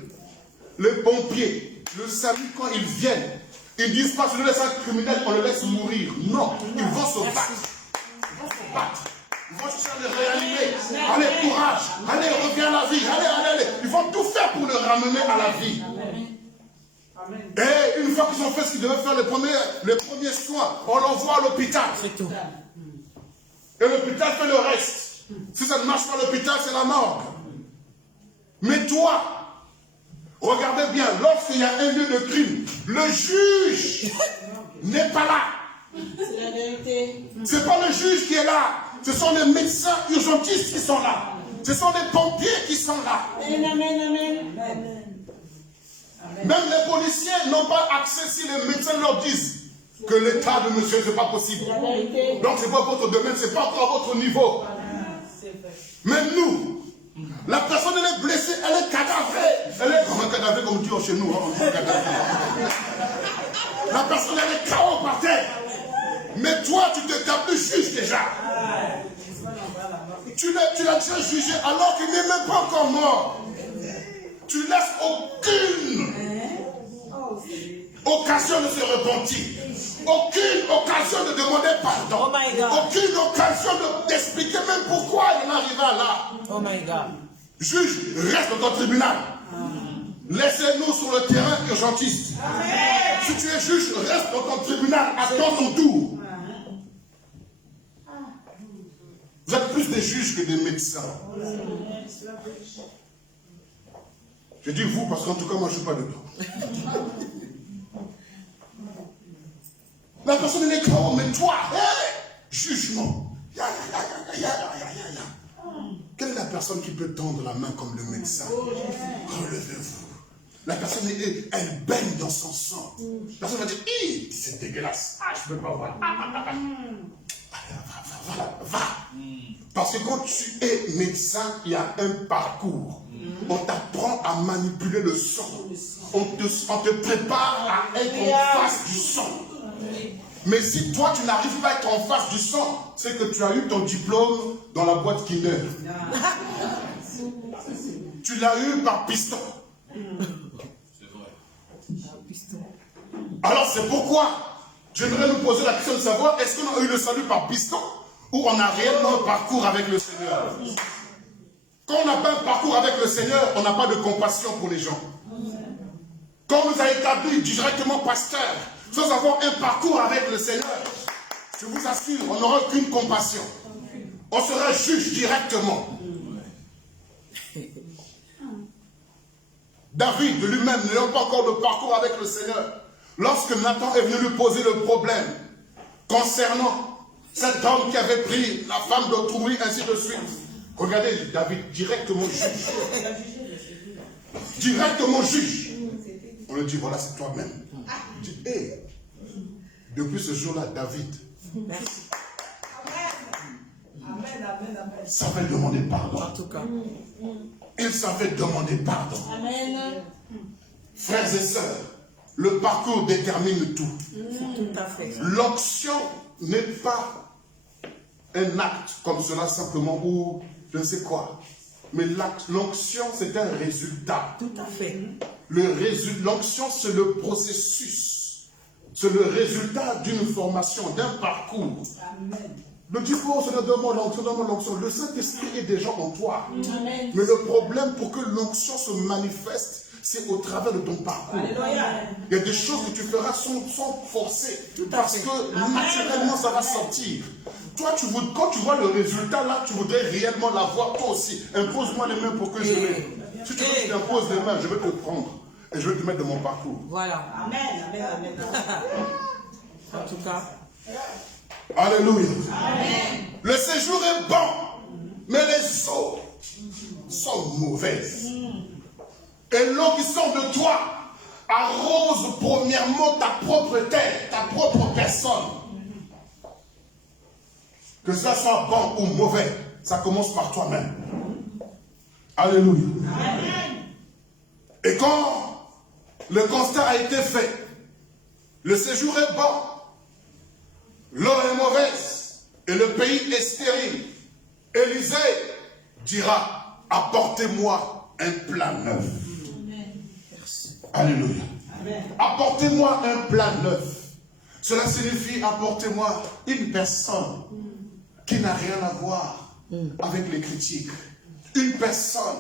les pompiers, le SAMU, quand ils viennent, ils ne disent pas, si on laisse un criminel, on le laisse mourir. Non, ils vont se battre. Ils vont se battre. Ils vont chercher à le réanimer. Allez, courage. Allez, reviens à la vie. Allez. Ils vont tout faire pour le ramener à la vie. Et une fois qu'ils ont fait ce qu'ils devaient faire, les premiers soins, on l'envoie à l'hôpital. C'est tout. Et l'hôpital fait le reste. Si ça ne marche pas, l'hôpital, c'est la morgue. Mais toi, regardez bien, lorsqu'il y a un lieu de crime, le juge n'est pas là. C'est la vérité. Ce n'est pas le juge qui est là. Ce sont les médecins urgentistes qui sont là. Ce sont les pompiers qui sont là. Amen. Même les policiers n'ont pas accès si les médecins leur disent que l'état de monsieur, ce n'est pas possible. Donc ce n'est pas votre domaine, ce n'est pas encore à votre niveau. Même nous, la personne elle est blessée, elle est cadavrée. Elle est comme un cadavré comme on dit chez nous. Hein, on dit cadavré. La personne elle est KO par terre. Mais toi, tu te tapes de juge déjà. Tu l'as déjà jugé alors qu'il n'est même pas encore mort. Tu laisses aucune occasion de se repentir. Aucune occasion de demander pardon. Oh my God. Aucune occasion d'expliquer même pourquoi il est arrivé là. Oh my God. Juge, reste dans ton tribunal. Laissez-nous sur le terrain urgentiste. Si tu es juge, reste dans ton tribunal. Attends ton tour. Vous êtes plus des juges que des médecins. Je dis vous parce qu'en tout cas, moi je ne suis pas dedans. La personne est KO, mais toi, jugement. Quelle est la personne qui peut tendre la main comme le médecin? Relevez-vous. La personne, elle baigne dans son sang. La personne va dire, c'est dégueulasse. Je ne peux pas voir. Va. Parce que quand tu es médecin, il y a un parcours. On t'apprend à manipuler le sang. On te prépare à être en face du sang. Mais si toi, tu n'arrives pas à être en face du sang, c'est que tu as eu ton diplôme dans la boîte Kinder. Tu l'as eu par piston. C'est vrai. Alors c'est pourquoi j'aimerais nous poser la question de savoir, est-ce qu'on a eu le salut par piston ou on a réellement un parcours avec le Seigneur? Quand on n'a pas un parcours avec le Seigneur, on n'a pas de compassion pour les gens. Quand on nous a établi directement pasteur, sans avoir un parcours avec le Seigneur, je vous assure, on n'aura aucune compassion. On sera juge directement. David de lui-même n'ayant pas encore de parcours avec le Seigneur, lorsque Nathan est venu lui poser le problème concernant cet homme qui avait pris la femme d'autrui, ainsi de suite. Regardez, David, directement juge. Directement juge. On lui dit, voilà, c'est toi-même. Il dit, depuis ce jour-là, David Merci. savait demander pardon. En tout cas. Il savait demander pardon. Amen. Frères et sœurs, le parcours détermine tout. Tout à fait. L'onction n'est pas un acte comme cela simplement ou je ne sais quoi. Mais l'onction, c'est un résultat. Tout à fait. L'onction, c'est le processus. C'est le résultat d'une formation, d'un parcours. Le Dieu, Seigneur, donne-moi l'onction. Le Saint-Esprit est déjà en toi. Amen. Mais le problème pour que l'onction se manifeste, c'est au travers de ton parcours. Alléluia. Il y a des choses que tu feras sans forcer. à Parce fait. que naturellement, ça va sortir. Toi, quand tu vois le résultat là, tu voudrais réellement l'avoir toi aussi. Impose-moi les mains pour que je l'ai. Si tu veux que je t'impose les mains, je vais te prendre. Et je vais te mettre dans mon parcours. Voilà. Amen. En tout cas. Alléluia. Amen. Le séjour est bon, mais les eaux sont mauvaises. Et l'eau qui sort de toi arrose premièrement ta propre terre, ta propre personne. Que ça soit bon ou mauvais, ça commence par toi-même. Alléluia. Amen. Et quand le constat a été fait, le séjour est bon, l'eau est mauvaise et le pays est stérile, Élisée dira, apportez-moi un plat neuf. Alléluia. Amen. Apportez-moi un plat neuf. Cela signifie apportez-moi une personne qui n'a rien à voir avec les critiques. Une personne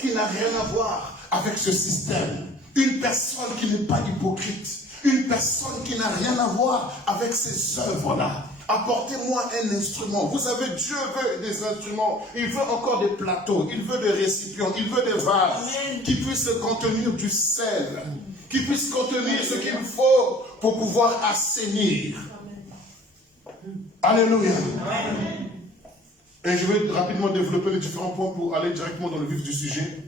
qui n'a rien à voir avec ce système. Une personne qui n'est pas hypocrite. Une personne qui n'a rien à voir avec ces œuvres-là. Apportez-moi un instrument. Vous savez, Dieu veut des instruments. Il veut encore des plateaux. Il veut des récipients. Il veut des vases qui puissent contenir du sel. Qui puissent contenir ce qu'il faut pour pouvoir assainir. Alléluia. Et je vais rapidement développer les différents points pour aller directement dans le vif du sujet.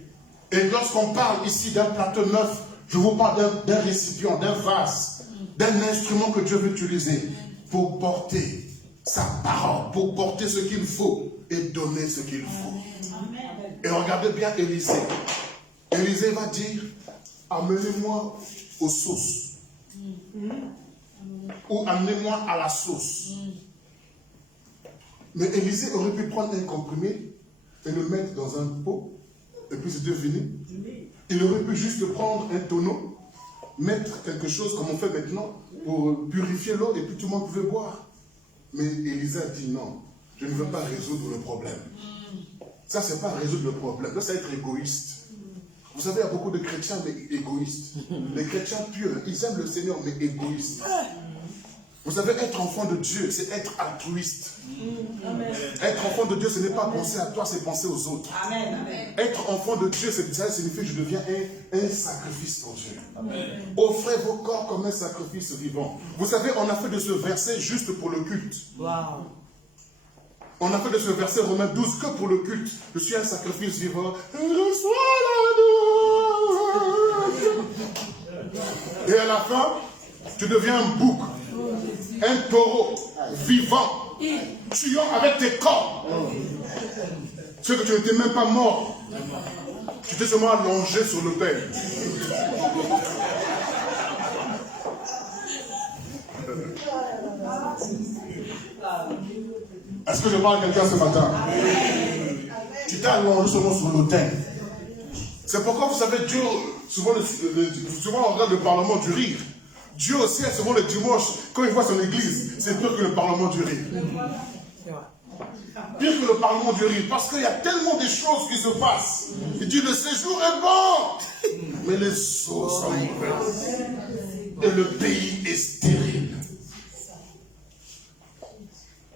Et lorsqu'on parle ici d'un plateau neuf, je vous parle d'un récipient, d'un vase, d'un instrument que Dieu veut utiliser pour porter sa parole, pour porter ce qu'il faut et donner ce qu'il faut. Et regardez bien Élisée. Élisée va dire, amenez-moi aux sauces. Ou amenez-moi à la sauce. Mais Élisée aurait pu prendre un comprimé et le mettre dans un pot, et puis c'était fini. Il aurait pu juste prendre un tonneau, mettre quelque chose comme on fait maintenant, pour purifier l'eau, et puis tout le monde pouvait boire. Mais Élisée a dit non, je ne veux pas résoudre le problème. Ça, c'est pas résoudre le problème, ça, c'est être égoïste. Vous savez, il y a beaucoup de chrétiens, mais égoïstes. Les chrétiens purs, ils aiment le Seigneur, mais égoïstes. Vous savez, être enfant de Dieu, c'est être altruiste. Amen. Être enfant de Dieu, ce n'est pas penser à toi, c'est penser aux autres. Amen. Être enfant de Dieu, ça signifie que je deviens un sacrifice pour Dieu. Amen. Offrez vos corps comme un sacrifice vivant. Vous savez, on a fait de ce verset juste pour le culte. Wow. On a fait de ce verset Romains 12 que pour le culte. Je suis un sacrifice vivant. Et à la fin, tu deviens un bouc. Un taureau vivant, tuant avec tes corps. Ce que tu n'étais même pas mort. Tu t'es seulement allongé sur le père. Est-ce que je parle à quelqu'un ce matin? Tu t'es allongé seulement sur l'autel. C'est pourquoi vous savez, Dieu, souvent on regarde le Parlement du rire. Dieu aussi, souvent le dimanche, quand il voit son église, c'est pire que le Parlement du rire. Pire que le Parlement du rire, parce qu'il y a tellement de choses qui se passent. Il dit, le séjour est bon, mais les eaux sont mauvaises. Et le pays est stérile.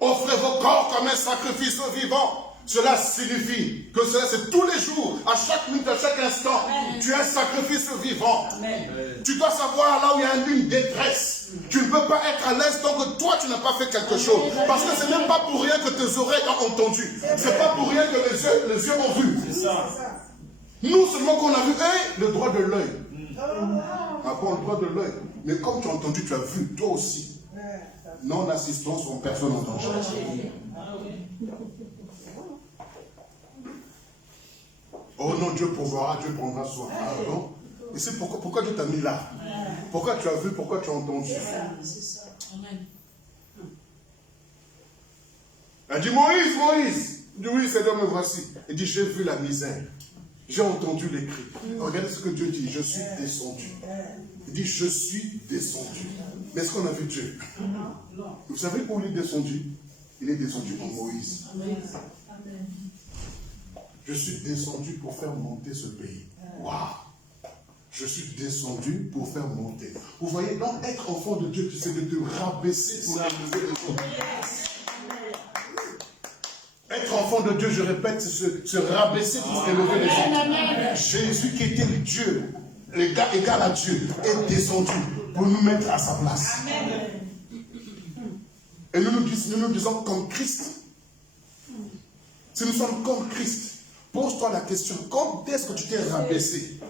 Offrez vos corps comme un sacrifice vivant. Cela signifie que cela c'est tous les jours, à chaque minute, à chaque instant. Amen. Tu es un sacrifice vivant. Amen. Tu dois savoir là où il y a une détresse. Tu ne peux pas être à l'aise tant que toi tu n'as pas fait quelque chose. Parce que ce n'est pas pour rien que tes oreilles ont entendu. Ce n'est pas pour rien que les yeux ont vu. Nous seulement qu'on a vu le droit de l'œil. Ah bon, le droit de l'œil. Mais comme tu as entendu, tu as vu toi aussi. non-assistance en personne en danger. Oh non, Dieu pourvoira, Dieu prendra soin. Ah non. Et c'est pourquoi Dieu t'a mis là. Pourquoi tu as vu, pourquoi tu as entendu. C'est ça. Amen. Elle dit, Moïse. Il dit, oui, Seigneur, me voici. Il dit, j'ai vu la misère. J'ai entendu les cris. Regardez ce que Dieu dit, je suis descendu. Il dit, je suis descendu. Mais est-ce qu'on a vu Dieu? Vous savez où il est descendu? Il est descendu en Moïse. Amen. Je suis descendu pour faire monter ce pays. Waouh! Je suis descendu pour faire monter. Vous voyez, donc être enfant de Dieu, c'est de te rabaisser pour élever les autres. Être enfant de Dieu, je répète, c'est se rabaisser pour élever les autres. Jésus qui était Dieu, égal à Dieu, est descendu pour nous mettre à sa place. Et nous nous disons comme Christ. Si nous sommes comme Christ, pose-toi la question, quand est-ce que tu t'es rabaissé?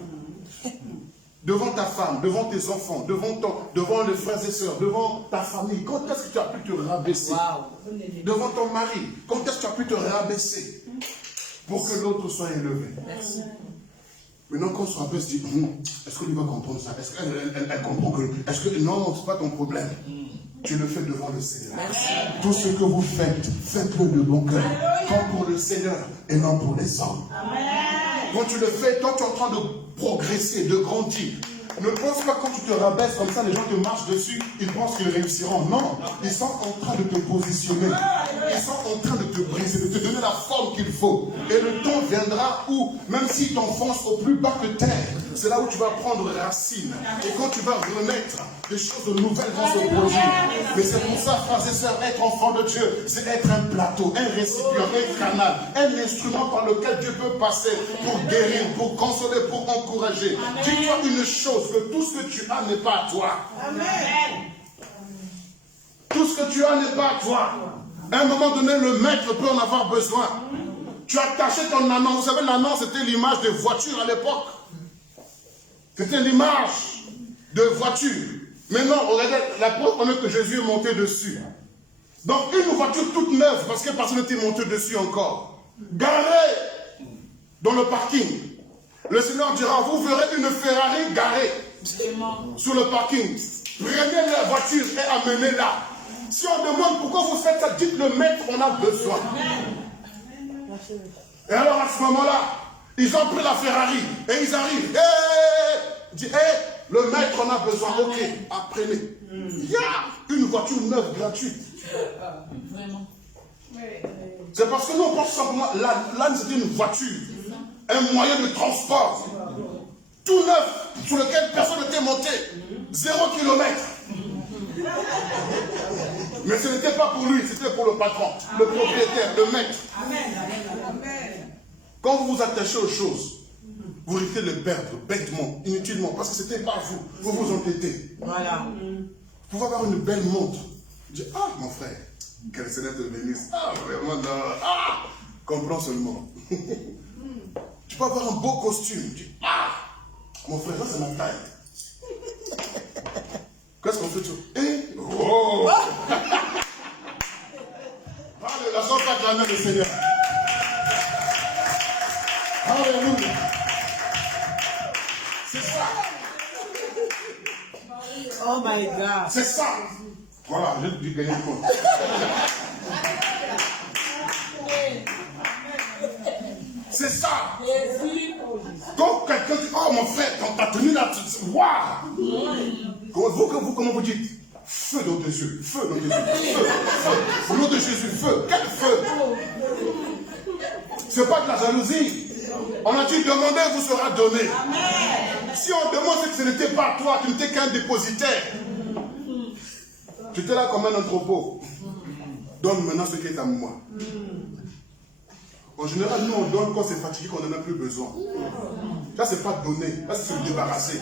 Devant ta femme, devant tes enfants, devant les frères et sœurs, devant ta famille, quand est-ce que tu as pu te rabaisser? Devant ton mari, quand est-ce que tu as pu te rabaisser pour que l'autre soit élevé? Merci. Maintenant, quand on se rabaisse, dit, est-ce que lui va comprendre ça? Est-ce qu'elle comprend que... Est-ce que... Non, ce n'est pas ton problème. Tu le fais devant le Seigneur. Merci. Tout ce que vous faites, faites-le de bon cœur. Comme pour le Seigneur et non pour les hommes. Amen. Quand tu le fais, toi tu es en train de progresser, de grandir. Ne pense pas quand tu te rabaisses comme ça, les gens te marchent dessus, ils pensent qu'ils réussiront. Non, ils sont en train de te positionner. Ils sont en train de te briser, de te donner la forme qu'il faut. Et le temps viendra où, même si tu t'enfonces au plus bas que terre, c'est là où tu vas prendre racine. Et quand tu vas renaître, des choses nouvelles vont se produire. Mais c'est pour ça, frères et sœurs, être enfant de Dieu, c'est être un plateau, un récipient, un canal, un instrument par lequel Dieu peut passer pour guérir, pour consoler, pour encourager. Dis-toi une chose, que tout ce que tu as n'est pas à toi. Amen. Tout ce que tu as n'est pas à toi. À un moment donné, le maître peut en avoir besoin. Tu as taché ton ânon. Vous savez, l'ânon, c'était l'image de voiture à l'époque. C'était l'image de voiture. Maintenant, regardez, la preuve on est que Jésus est monté dessus. Donc, une voiture toute neuve, parce que personne n'était monté dessus encore, garée dans le parking. Le Seigneur dira, vous verrez une Ferrari garée sur le parking. Prenez la voiture et amenez-la. Si on demande pourquoi vous faites ça, dites le maître, on a besoin. Et alors à ce moment-là, ils ont pris la Ferrari et ils arrivent. Ils disent, le maître, on a besoin. Ok, apprenez. Il y a une voiture neuve gratuite. Vraiment. C'est parce que nous, on pense simplement, l'âne, c'était une voiture. Un moyen de transport. Tout neuf, sur lequel personne n'était monté. 0 kilomètre. Mais ce n'était pas pour lui, c'était pour le patron, le propriétaire, le maître. Quand vous vous attachez aux choses, vous risquez de les perdre bêtement, inutilement, parce que ce n'était pas vous. Vous vous entêtez. Voilà. Vous pouvez avoir une belle montre. Vous dites, ah mon frère, que le Seigneur te bénisse. Ah vraiment, non. Ah, comprends seulement. Tu peux avoir un beau costume. Tu dis, ah, mon frère, ça c'est ma taille. Qu'est-ce qu'on fait tout? Oh. Alléluia, pas acclamer le Seigneur. Alléluia. C'est ça. Oh my God. C'est ça. Voilà, j'ai dû gagner le monde. C'est ça. Quand quelqu'un dit, oh mon frère, quand t'as tenu là, waouh. Comment vous dites? Feu dans tes yeux, feu dans tes yeux, feu. Au nom de Jésus, feu. Quel feu? C'est pas de la jalousie. On a dit, demandez, vous sera donné. Amen. Si on demande, c'est que ce n'était pas toi, tu n'étais qu'un dépositaire. Tu étais là comme un entrepôt. Donne maintenant ce qui est à moi. En général, nous on donne quand c'est fatigué, qu'on n'en a plus besoin. Ça, c'est pas donner, là c'est se débarrasser.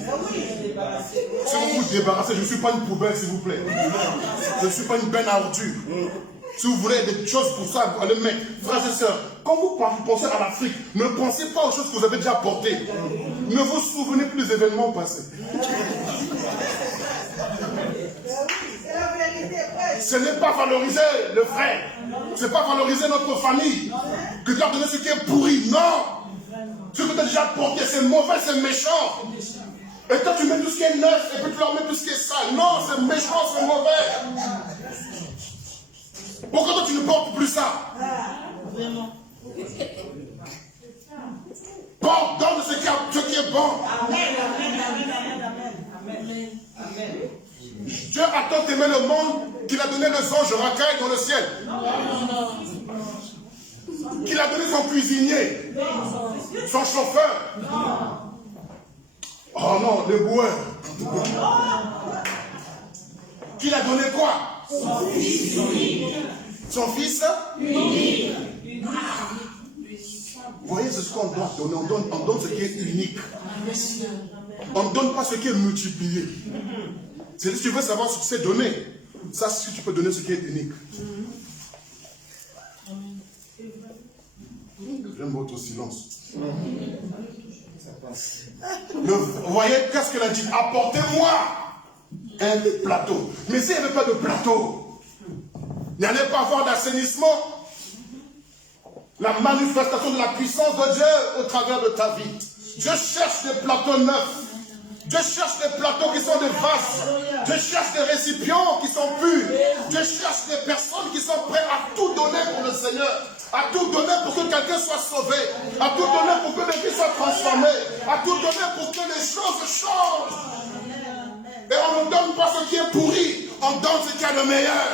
Si vous vous débarrassez, je ne suis pas une poubelle, s'il vous plaît. Je ne suis pas une benne à ordures. Si vous voulez des choses pour ça, vous allez mettre. Frères et sœurs, quand vous pensez à l'Afrique, ne pensez pas aux choses que vous avez déjà portées. Ne vous souvenez plus des événements passés. Ce n'est pas valoriser le frère. Ce n'est pas valoriser notre famille. Que tu as donné ce qui est pourri. Non. Ce que tu as déjà porté, c'est mauvais, c'est méchant. Et toi, tu mets tout ce qui est neuf et puis tu leur mets tout ce qui est sale. Non, c'est méchant, c'est mauvais. Pourquoi toi, tu ne portes plus ça? Vraiment. Porte, donne ce qui est bon. Amen. Dieu a tant aimé le monde qu'il a donné les anges racailles dans le ciel. Qu'il a donné son cuisinier, son chauffeur. Oh non, le boueur. Qu'il a donné quoi? Son fils unique. Son fils unique. Vous voyez, c'est ce qu'on doit donner. On donne ce qui est unique. On ne donne pas ce qui est multiplié. Si tu veux savoir ce que c'est donné, ça, si tu peux donner ce qui est unique. J'aime votre silence. Vous voyez, qu'est-ce qu'elle a dit? Apportez-moi un plateau. Mais s'il n'y avait pas de plateau, il n'y allait pas avoir d'assainissement. La manifestation de la puissance de Dieu au travers de ta vie. Je cherche des plateaux neufs. Je cherche des plateaux qui sont des vases. Je cherche des récipients qui sont purs. Je cherche des personnes qui sont prêtes à tout donner pour le Seigneur. À tout donner pour que quelqu'un soit sauvé. À tout donner pour que les vies soient transformées. À tout donner pour que les choses changent. Et on ne donne pas ce qui est pourri. On donne ce qui est le meilleur.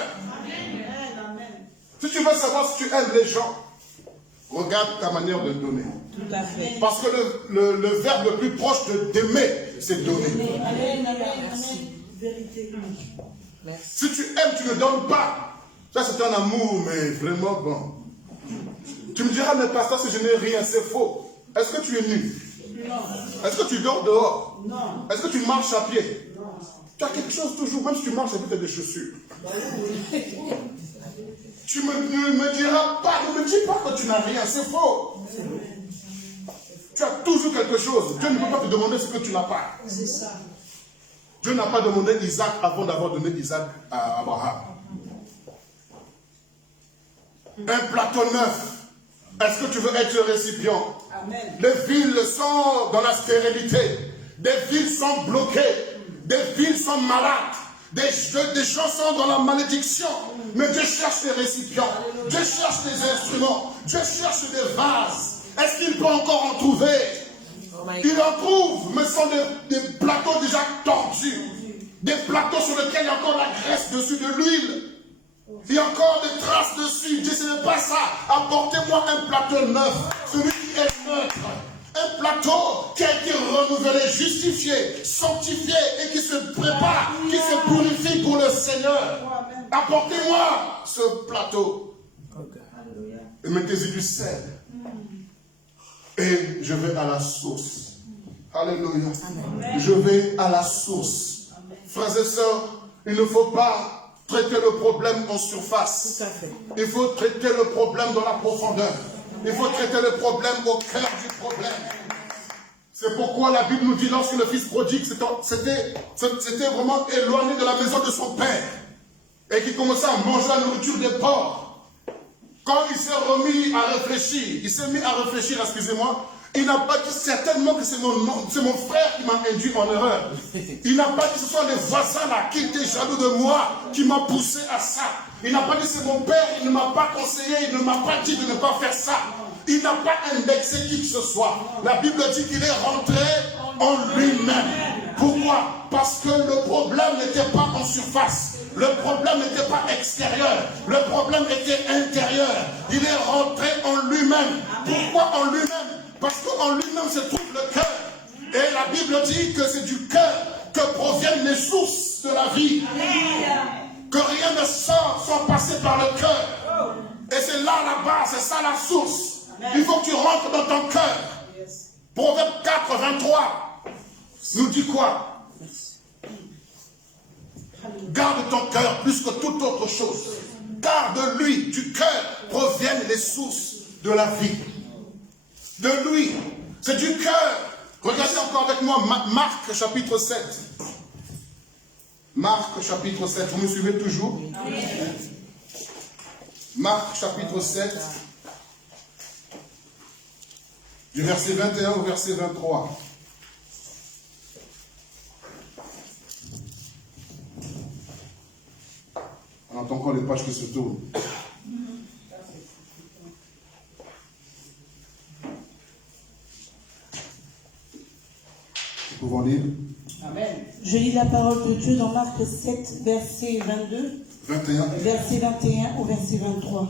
Si tu veux savoir si tu aimes les gens, regarde ta manière de donner. Tout à fait. Parce que le verbe le plus proche d'aimer, c'est donner. Vérité. Si tu aimes, tu ne donnes pas. Ça, c'est un amour, mais vraiment bon. Tu me diras, mais pasteur, si je n'ai rien, c'est faux. Est-ce que tu es nu? Non. Est-ce que tu dors dehors? Non. Est-ce que tu marches à pied? Non. Tu as quelque chose toujours, même si tu marches à pied, tu as des chaussures. Tu me diras pas, ne me dis pas que tu n'as rien, c'est faux. Tu as toujours quelque chose. Dieu ne peut pas te demander ce que tu n'as pas. C'est ça. Dieu n'a pas demandé Isaac avant d'avoir donné Isaac à Abraham. Un plateau neuf. Est-ce que tu veux être récipient? Amen. Les villes sont dans la stérilité. Des villes sont bloquées. Des villes sont malades. Des gens sont dans la malédiction. Mais Dieu cherche des récipients. Dieu cherche des instruments. Dieu cherche des vases. Est-ce qu'il peut encore en trouver? Il en trouve, mais ce sont des plateaux déjà tordus. Des plateaux sur lesquels il y a encore la graisse dessus, de l'huile. Il y a encore des traces dessus. Il dit, ce n'est pas ça. Apportez-moi un plateau neuf. Celui qui est neutre. Un plateau qui a été renouvelé, justifié, sanctifié et qui se prépare, qui se purifie pour le Seigneur. Apportez-moi ce plateau. Et mettez-y du sel. Et je vais à la source. Alléluia. Je vais à la source. Frères et sœurs, il ne faut pas traiter le problème en surface. Tout à fait. Il faut traiter le problème dans la profondeur. Il faut traiter le problème au cœur du problème. C'est pourquoi la Bible nous dit, lorsque le fils prodigue c'était vraiment éloigné de la maison de son père et qu'il commençait à manger la nourriture des porcs. Quand il s'est remis à réfléchir, excusez-moi, il n'a pas dit certainement que c'est mon frère qui m'a induit en erreur. Il n'a pas dit que ce sont les voisins là qui étaient jaloux de moi, qui m'ont poussé à ça. Il n'a pas dit que c'est mon père, il ne m'a pas conseillé, il ne m'a pas dit de ne pas faire ça. Il n'a pas indexé qui que ce soit. La Bible dit qu'il est rentré en lui-même. Pourquoi? Parce que le problème n'était pas en surface. Le problème n'était pas extérieur. Le problème était intérieur. Il est rentré en lui-même. Pourquoi en lui-même? Parce qu'en lui-même se trouve le cœur. Et la Bible dit que c'est du cœur que proviennent les sources de la vie. Que rien ne sort sans passer par le cœur. Et c'est là la base, c'est ça la source. Il faut que tu rentres dans ton cœur. Proverbe 4, 23 nous dit quoi? Garde ton cœur plus que toute autre chose. Car de lui, du cœur, proviennent les sources de la vie. De lui, c'est du cœur. Regardez encore avec moi Marc chapitre 7. Marc chapitre 7, vous me suivez toujours? Marc chapitre 7, du verset 21 au verset 23. On entend encore les pages qui se tournent. Nous pouvons lire. Amen. Je lis la parole de Dieu dans Marc 7, verset 22, 21. verset 21 au verset 23.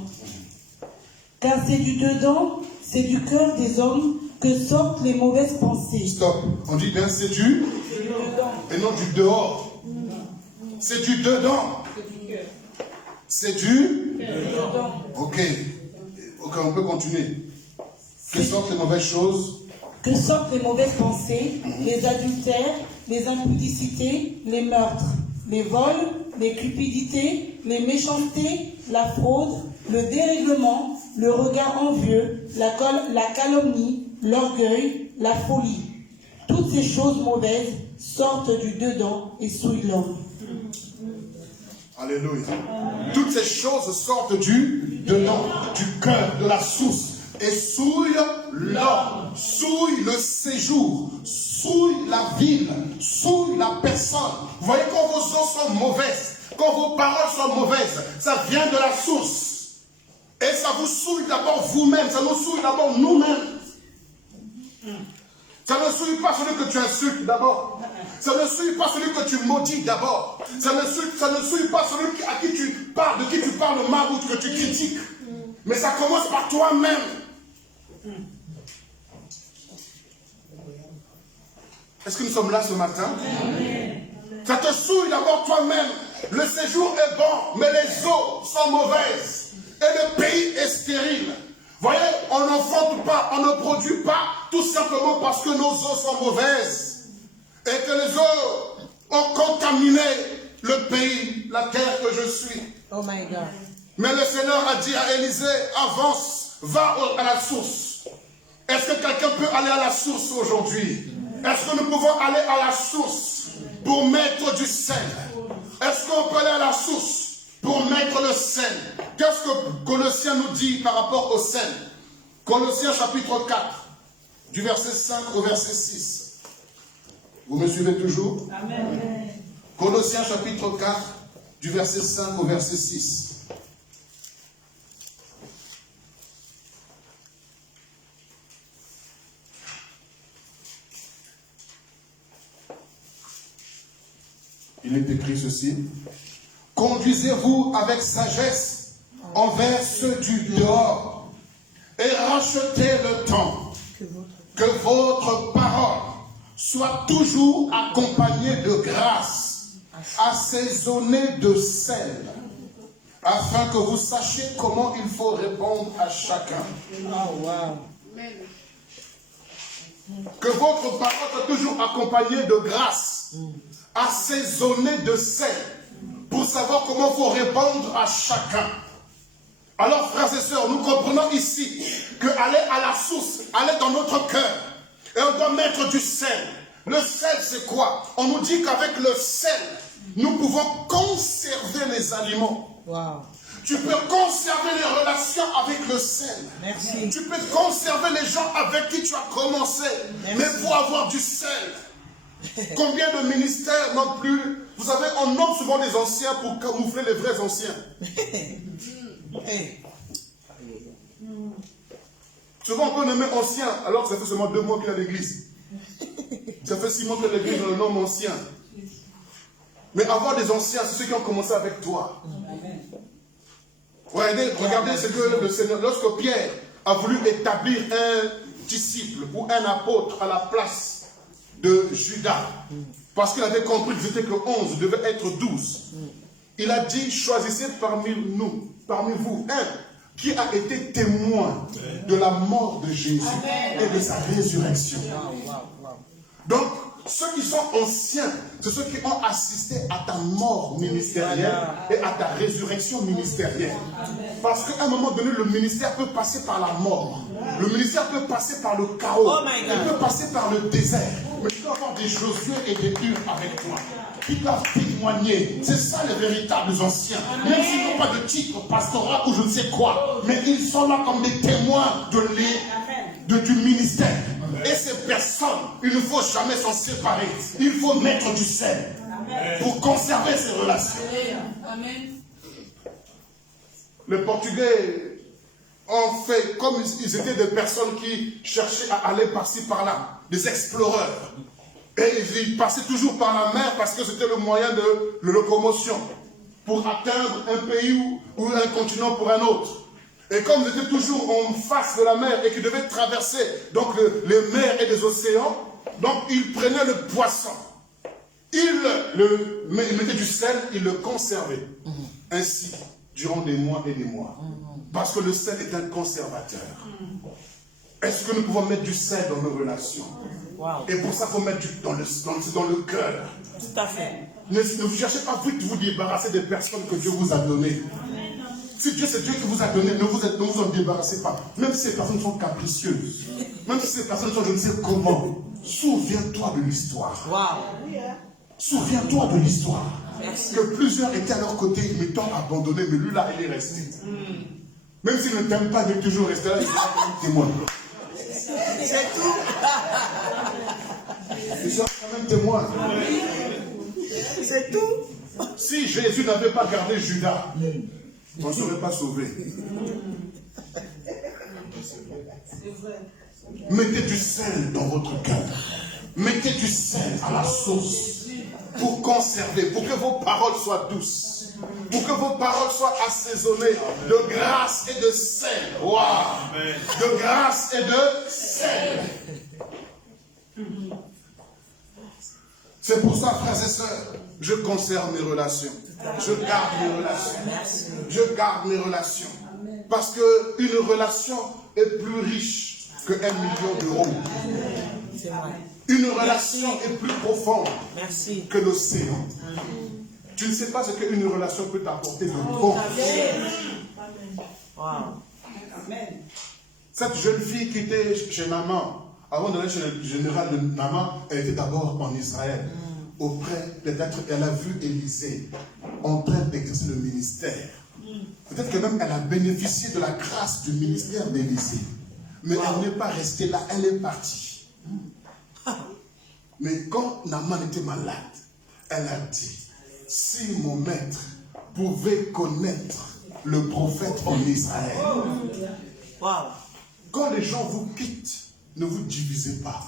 Car c'est du dedans, c'est du cœur des hommes que sortent les mauvaises pensées. Stop. On dit bien c'est du et non du dehors. C'est du dedans. C'est du Ok. Ok, on peut continuer. Que sortent les mauvaises choses? Que sortent les mauvaises pensées, les adultères, les impudicités, les meurtres, les vols, les cupidités, les méchancetés, la fraude, le dérèglement, le regard envieux, la calomnie, l'orgueil, la folie. Toutes ces choses mauvaises sortent du dedans et souillent l'homme. Alléluia. Toutes ces choses sortent du dedans, du cœur, de la source, et souillent l'homme, souillent le séjour, souillent la ville, souillent la personne. Vous voyez, quand vos eaux sont mauvaises, quand vos paroles sont mauvaises, ça vient de la source. Et ça vous souille d'abord vous-même, ça nous souille d'abord nous-mêmes. Ça ne souille pas celui que tu insultes d'abord. Ça ne souille pas celui que tu maudis d'abord. Ça ne souille pas celui à qui tu parles, de qui tu parles mal ou que tu critiques. Mais ça commence par toi-même. Est-ce que nous sommes là ce matin? Ça te souille d'abord toi-même. Le séjour est bon, mais les eaux sont mauvaises. Et le pays est stérile. Voyez, on n'enfante pas, on ne produit pas, tout simplement parce que nos eaux sont mauvaises. Et que les eaux ont contaminé le pays, la terre que je suis. Oh my God. Mais le Seigneur a dit à Élisée, avance, va à la source. Est-ce que quelqu'un peut aller à la source aujourd'hui? Est-ce que nous pouvons aller à la source pour mettre du sel? Est-ce qu'on peut aller à la source pour mettre le sel? Qu'est-ce que Colossiens nous dit par rapport au sel? Colossiens chapitre 4, du verset 5 au verset 6. Vous me suivez toujours? Amen. Colossiens chapitre 4, du verset 5 au verset 6. Il est écrit ceci. Conduisez-vous avec sagesse envers ceux du dehors et rachetez le temps. Que votre parole soit toujours accompagnée de grâce, assaisonnée de sel, afin que vous sachiez comment il faut répondre à chacun. Oh, wow. Que votre parole soit toujours accompagnée de grâce, assaisonnée de sel, pour savoir comment il faut répondre à chacun. Alors, frères et sœurs, nous comprenons ici que aller à la source, aller dans notre cœur, et on doit mettre du sel. Le sel, c'est quoi? On nous dit qu'avec le sel, nous pouvons conserver les aliments. Wow. Tu peux conserver les relations avec le sel. Merci. Tu peux conserver les gens avec qui tu as commencé. Merci. Mais il faut avoir du sel. Combien de ministères non plus? Vous savez, on nomme souvent des anciens pour camoufler les vrais anciens. Souvent on peut nommer ancien alors que ça fait seulement 2 mois qu'il est à l'église. Ça fait 6 mois que l'église le nomme ancien. Mais avoir des anciens, c'est ceux qui ont commencé avec toi. Regardez ce que le Seigneur, lorsque Pierre a voulu établir un disciple ou un apôtre à la place de Judas, parce qu'il avait compris qu'ils n'étaient que 11, devaient être 12. Il a dit, choisissez parmi vous un qui a été témoin de la mort de Jésus et de sa résurrection. Donc, Ceux qui sont anciens, c'est ceux qui ont assisté à ta mort ministérielle et à ta résurrection ministérielle. Parce qu'à un moment donné, le ministère peut passer par la mort. Le ministère peut passer par le chaos. Il peut passer par le désert. Mais tu dois avoir des Josué et des Hur avec toi. Qui doivent témoigner. C'est ça les véritables anciens. Même s'ils n'ont pas de titre pastoral ou je ne sais quoi. Mais ils sont là comme des témoins du ministère. Et ces personnes, il ne faut jamais s'en séparer. Il faut mettre du sel pour conserver ces relations. Les Portugais ont fait comme ils étaient des personnes qui cherchaient à aller par-ci par-là, des exploreurs. Et ils passaient toujours par la mer parce que c'était le moyen de locomotion pour atteindre un pays ou un continent pour un autre. Et comme ils étaient toujours en face de la mer et qu'ils devaient traverser donc les mers et les océans, donc ils prenaient le poisson. Ils mettaient du sel, ils le conservaient. Ainsi, durant des mois et des mois. Parce que le sel est un conservateur. Est-ce que nous pouvons mettre du sel dans nos relations? Et pour ça, il faut mettre dans le cœur. Tout à fait. Ne cherchez pas vite vous débarrasser des personnes que Dieu vous a données. Si Dieu, c'est Dieu qui vous a donné, ne vous en débarrassez pas. Même si ces personnes sont capricieuses, même si ces personnes sont je ne sais comment, souviens-toi de l'histoire. Souviens-toi de l'histoire. Que plusieurs étaient à leur côté, mais t'ont abandonné, mais lui là, il est resté. Même s'il ne t'aime pas, il est toujours resté là, il sera comme témoin. C'est tout. Il sera quand même témoin. C'est tout. Si Jésus n'avait pas gardé Judas, on ne serait pas sauvé. Mettez du sel dans votre cœur. Mettez du sel à la sauce pour conserver, pour que vos paroles soient douces, pour que vos paroles soient assaisonnées de grâce et de sel. Wow. De grâce et de sel. C'est pour ça, frères et sœurs, je conserve mes relations. Je garde mes relations. Je garde mes relations. Parce qu'une relation est plus riche que 1 million d'euros. C'est vrai. Une relation est plus profonde que l'océan. Tu ne sais pas ce qu'une relation peut t'apporter de bon. Cette jeune fille qui était chez Naaman, avant d'aller chez le général de Naaman, elle était d'abord en Israël. Peut-être elle a vu Élisée en train d'exercer le ministère. Peut-être que même elle a bénéficié de la grâce du ministère d'Élisée. Mais elle n'est pas restée là, elle est partie. Mais quand Naaman était malade, elle a dit, si mon maître pouvait connaître le prophète en Israël. Quand les gens vous quittent, ne vous divisez pas.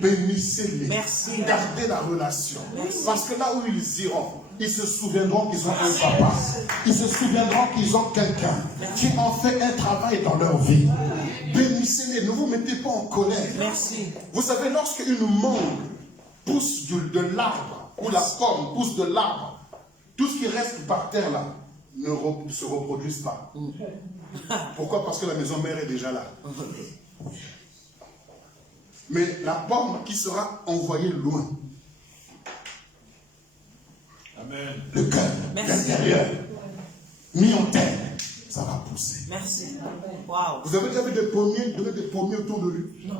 Bénissez-les. Gardez la relation. Parce que là où ils iront, ils se souviendront qu'ils ont un papa. Ils se souviendront qu'ils ont quelqu'un qui en fait un travail dans leur vie. Bénissez-les. Ne vous mettez pas en colère. Vous savez, lorsque une mangue pousse de l'arbre, ou la pomme pousse de l'arbre, tout ce qui reste par terre là ne se reproduise pas. Pourquoi? Parce que la maison mère est déjà là. Mais la pomme qui sera envoyée loin, Amen. le cœur, l'intérieur, mis en terre, ça va pousser. Vous avez déjà vu des pommiers donner des pommiers autour de lui?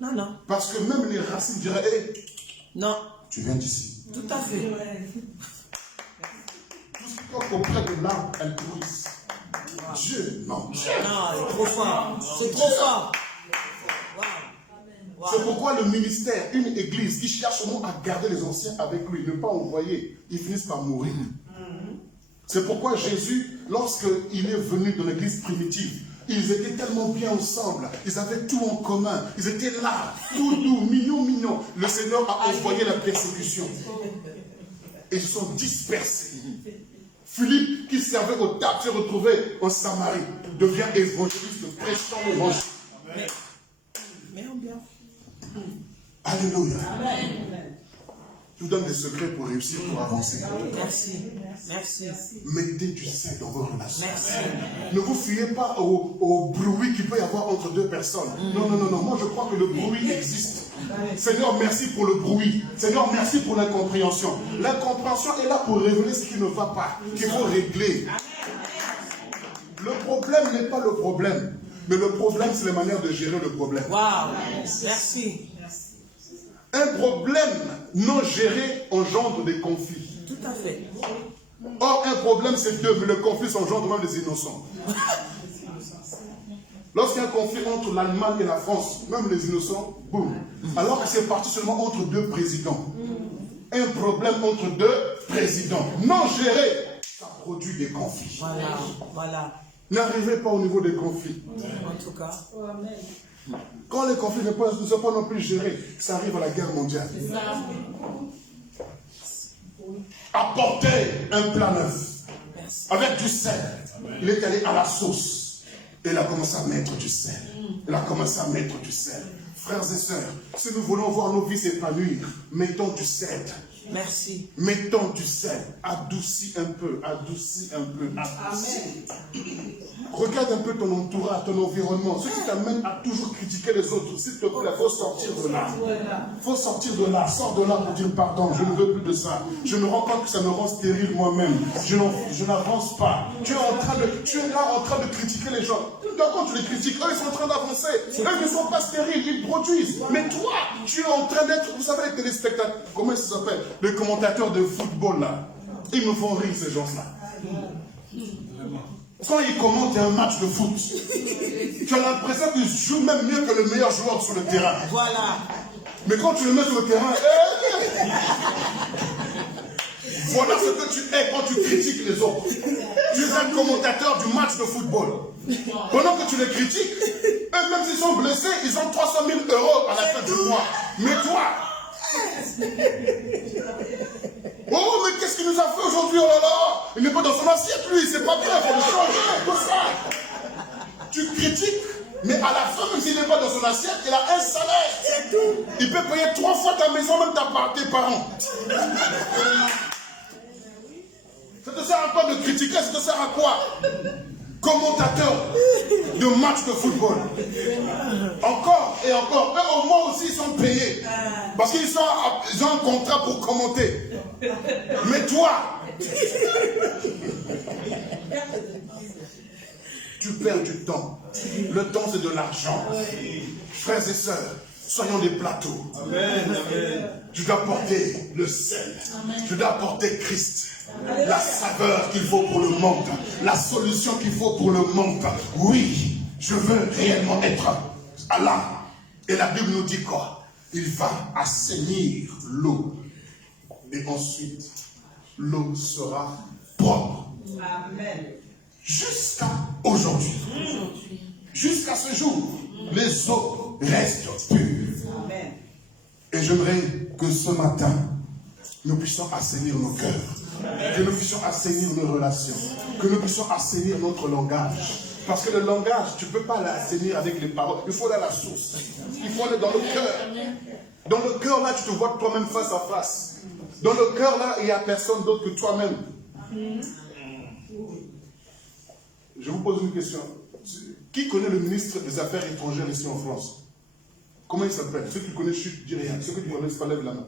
Non. Parce que même les racines diraient, hey, non. Tu viens d'ici. Tout à fait. Tout ce qui tombe auprès de l'arbre, elles pourrissent. Dieu, non. Non, c'est trop fort. C'est trop fort. C'est pourquoi le ministère, une église qui cherche au moins à garder les anciens avec lui, ne pas envoyer, ils finissent par mourir. C'est pourquoi Jésus, lorsqu'il est venu dans l'église primitive, ils étaient tellement bien ensemble, ils avaient tout en commun, ils étaient là, tout doux, mignons. Le Seigneur a envoyé la persécution. Et ils se sont dispersés. Philippe, qui servait au table, s'est retrouvé en Samarie, devient évangéliste, prêchant l'évangile. Mais on bien. Alléluia. Je vous donne des secrets pour réussir, pour avancer. Merci. Merci. Mettez du sel dans vos relations. Merci. Ne vous fiez pas au bruit qu'il peut y avoir entre deux personnes. Non, non, non, non. Moi, je crois que le bruit existe. Seigneur, merci pour le bruit. Seigneur, merci pour l'incompréhension. L'incompréhension est là pour révéler ce qui ne va pas, qu'il faut régler. Le problème n'est pas le problème. Mais le problème, c'est la manière de gérer le problème. Waouh. Merci. Un problème non géré engendre des conflits. Tout à fait. Or, un problème, c'est deux, mais le conflit s'engendre même des innocents. Lorsqu'il y a un conflit entre l'Allemagne et la France, même les innocents, boum. Alors que c'est parti seulement entre deux présidents. Un problème entre deux présidents non géré, ça produit des conflits. Voilà. Voilà. N'arrivez pas au niveau des conflits. En tout cas. Quand les conflits ne sont pas non plus gérés, ça arrive à la guerre mondiale. Apportez un plat neuf. Merci. Avec du sel. Il est allé à la sauce. Et il a commencé à mettre du sel. Il a commencé à mettre du sel. Frères et sœurs, si nous voulons voir nos vies s'épanouir, mettons du sel. Merci. Mettons du sel. Adoucis un peu. Adoucis un peu. Adoucis. Regarde un peu ton entourage, ton environnement. Ce qui t'amène à toujours critiquer les autres. S'il te plaît, il faut sortir de là. Il faut sortir de là. Sors de là pour dire pardon. Je ne veux plus de ça. Je me rends compte que ça me rend stérile moi-même. Je n'avance pas. Tu es là en train de critiquer les gens. Quand tu les critiques, eux, ils sont en train d'avancer. Eux ne sont pas stériles, ils produisent. Mais toi, tu es en train d'être, vous savez, les téléspectateurs, comment ça s'appelle? Les commentateurs de football, là. Ils me font rire, ces gens-là. Quand ils commentent un match de foot, tu as l'impression qu'ils jouent même mieux que le meilleur joueur sur le terrain. Voilà. Mais quand tu le mets sur le terrain, voilà ce que tu es quand tu critiques les autres. Tu es un commentateur du match de football. Pendant que tu les critiques, eux, même s'ils sont blessés, ils ont 300 000 € à la fin du mois. Mais toi, oh, mais qu'est-ce qu'il nous a fait aujourd'hui? Oh là là, il n'est pas dans son assiette, lui, c'est pas bien, il faut le changer, tout ça. Tu critiques, mais à la fin, même s'il n'est pas dans son assiette, il a un salaire. C'est tout. Il peut payer 3 fois ta maison, même tes parents. Ça te sert à quoi de critiquer? Ça te sert à quoi? Commentateur de match de football. Encore et encore. Eux, au moins aussi, ils sont payés. Parce qu'ils ont un contrat pour commenter. Mais toi, tu perds du temps. Le temps, c'est de l'argent. Frères et sœurs, soyons des plateaux. Tu dois porter le sel. Tu dois porter Christ. La saveur qu'il faut pour le monde. La solution qu'il faut pour le monde. Oui, je veux réellement être Allah. Et la Bible nous dit quoi? Il va assainir l'eau. Et ensuite, l'eau sera propre. Amen. Jusqu'à aujourd'hui. Jusqu'à ce jour, les eaux restent pures. Amen. Et j'aimerais que ce matin, nous puissions assainir nos cœurs. Que nous puissions assainir nos relations. Que nous puissions assainir notre langage. Parce que le langage, tu ne peux pas l'assainir avec les paroles. Il faut aller à la source. Il faut aller dans le cœur. Dans le cœur, là, tu te vois toi-même face à face. Dans le cœur, là, il n'y a personne d'autre que toi-même. Je vous pose une question. Qui connaît le ministre des Affaires étrangères ici en France? Comment il s'appelle? Ceux qui connaissent, chut, dis rien. Ceux qui ne connaissent pas, lève la main.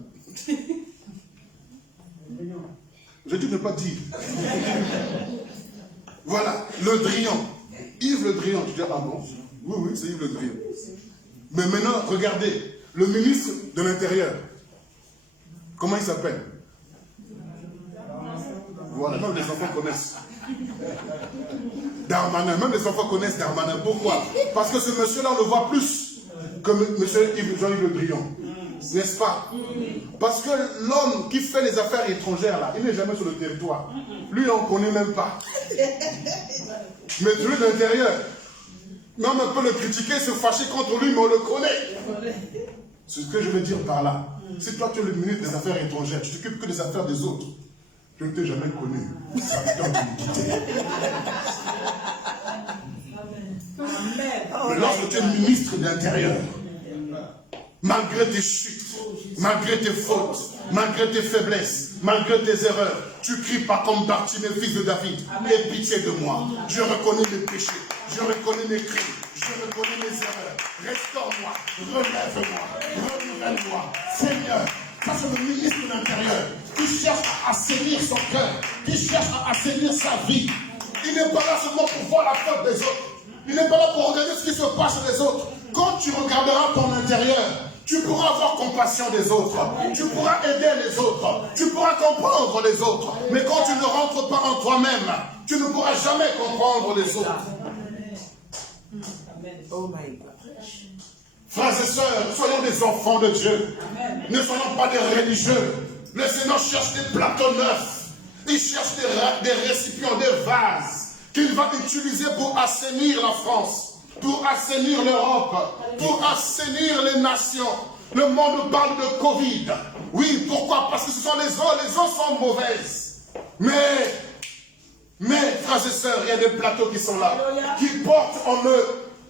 Je dis ne pas dire. Voilà, Le Drian. Yves Le Drian. Tu dis, ah bon? Oui, oui, c'est Yves Le Drian. Mais maintenant, regardez, le ministre de l'Intérieur. Comment il s'appelle? Voilà, même les enfants connaissent. Darmanin, même les enfants connaissent Darmanin. Pourquoi? Parce que ce monsieur-là, on le voit plus que monsieur Jean-Yves Le Drian. N'est-ce pas? Parce que l'homme qui fait les affaires étrangères, là, il n'est jamais sur le territoire. Lui, on ne connaît même pas. Mais celui de l'intérieur, même on peut le critiquer, se fâcher contre lui, mais on le connaît. C'est ce que je veux dire par là. Si toi, tu es le ministre des Affaires étrangères, tu t'occupes que des affaires des autres, je ne t'ai jamais connu. Ça me donne d'humilité. Mais lorsque tu es ministre de l'Intérieur, malgré tes chutes, malgré tes fautes, malgré tes faiblesses, malgré tes erreurs, tu cries pas comme Bartimée, fils de David. Aie pitié de moi. Je reconnais mes péchés, je reconnais mes crimes, je reconnais mes erreurs. Restaure-moi, relève-moi, renouvelle-moi. Seigneur, ça c'est le ministre de l'Intérieur qui cherche à assainir son cœur, qui cherche à assainir sa vie. Il n'est pas là seulement pour voir la faute des autres. Il n'est pas là pour regarder ce qui se passe chez les autres. Quand tu regarderas ton intérieur, tu pourras avoir compassion des autres. Tu pourras aider les autres. Tu pourras comprendre les autres. Mais quand tu ne rentres pas en toi-même, tu ne pourras jamais comprendre les autres. Frères et sœurs, soyons des enfants de Dieu. Ne soyons pas des religieux. Le Seigneur cherche des plateaux neufs. Il cherche des récipients, des vases qu'il va utiliser pour assainir la France, pour assainir l'Europe, pour assainir les nations. Le monde parle de Covid. Oui, pourquoi? Parce que ce sont les eaux sont mauvaises. Mais, frères et sœurs, il y a des plateaux qui sont là, qui portent en eux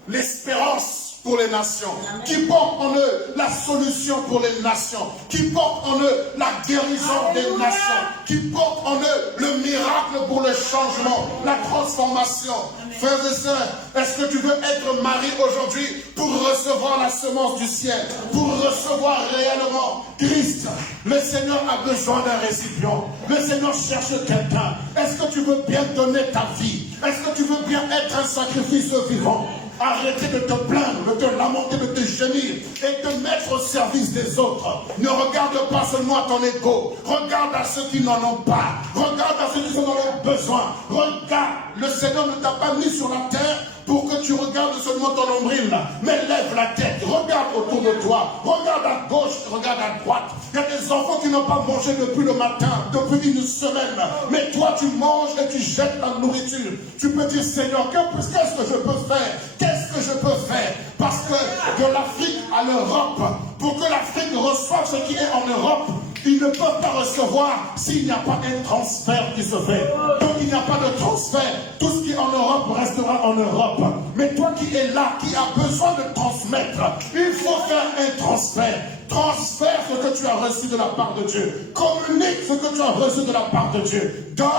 l'espérance pour les nations, qui portent en eux la solution pour les nations, qui portent en eux la guérison des nations, qui portent en eux le miracle pour le changement, la transformation. Frères et sœurs, est-ce que tu veux être marié aujourd'hui pour recevoir la semence du ciel, pour recevoir réellement Christ? Le Seigneur a besoin d'un récipient. Le Seigneur cherche quelqu'un. Est-ce que tu veux bien donner ta vie? Est-ce que tu veux bien être un sacrifice vivant? Arrêtez de te plaindre, de te lamenter, de te gémir et de mettre au service des autres. Ne regarde pas seulement à ton ego. Regarde à ceux qui n'en ont pas. Regarde à ceux qui en ont besoin. Regarde, le Seigneur ne t'a pas mis sur la terre pour que tu regardes seulement ton nombril, mais lève la tête, regarde autour de toi, regarde à gauche, regarde à droite. Il y a des enfants qui n'ont pas mangé depuis le matin, depuis une semaine, mais toi tu manges et tu jettes la nourriture. Tu peux dire, Seigneur, qu'est-ce que je peux faire? Qu'est-ce que je peux faire? Parce que de l'Afrique à l'Europe, pour que l'Afrique reçoive ce qui est en Europe, ils ne peuvent pas recevoir s'il n'y a pas un transfert qui se fait. Donc il n'y a pas de transfert. Tout ce qui est en Europe restera en Europe. Mais toi qui es là, qui as besoin de transmettre, il faut faire un transfert. Transfère ce que tu as reçu de la part de Dieu. Communique ce que tu as reçu de la part de Dieu. Donne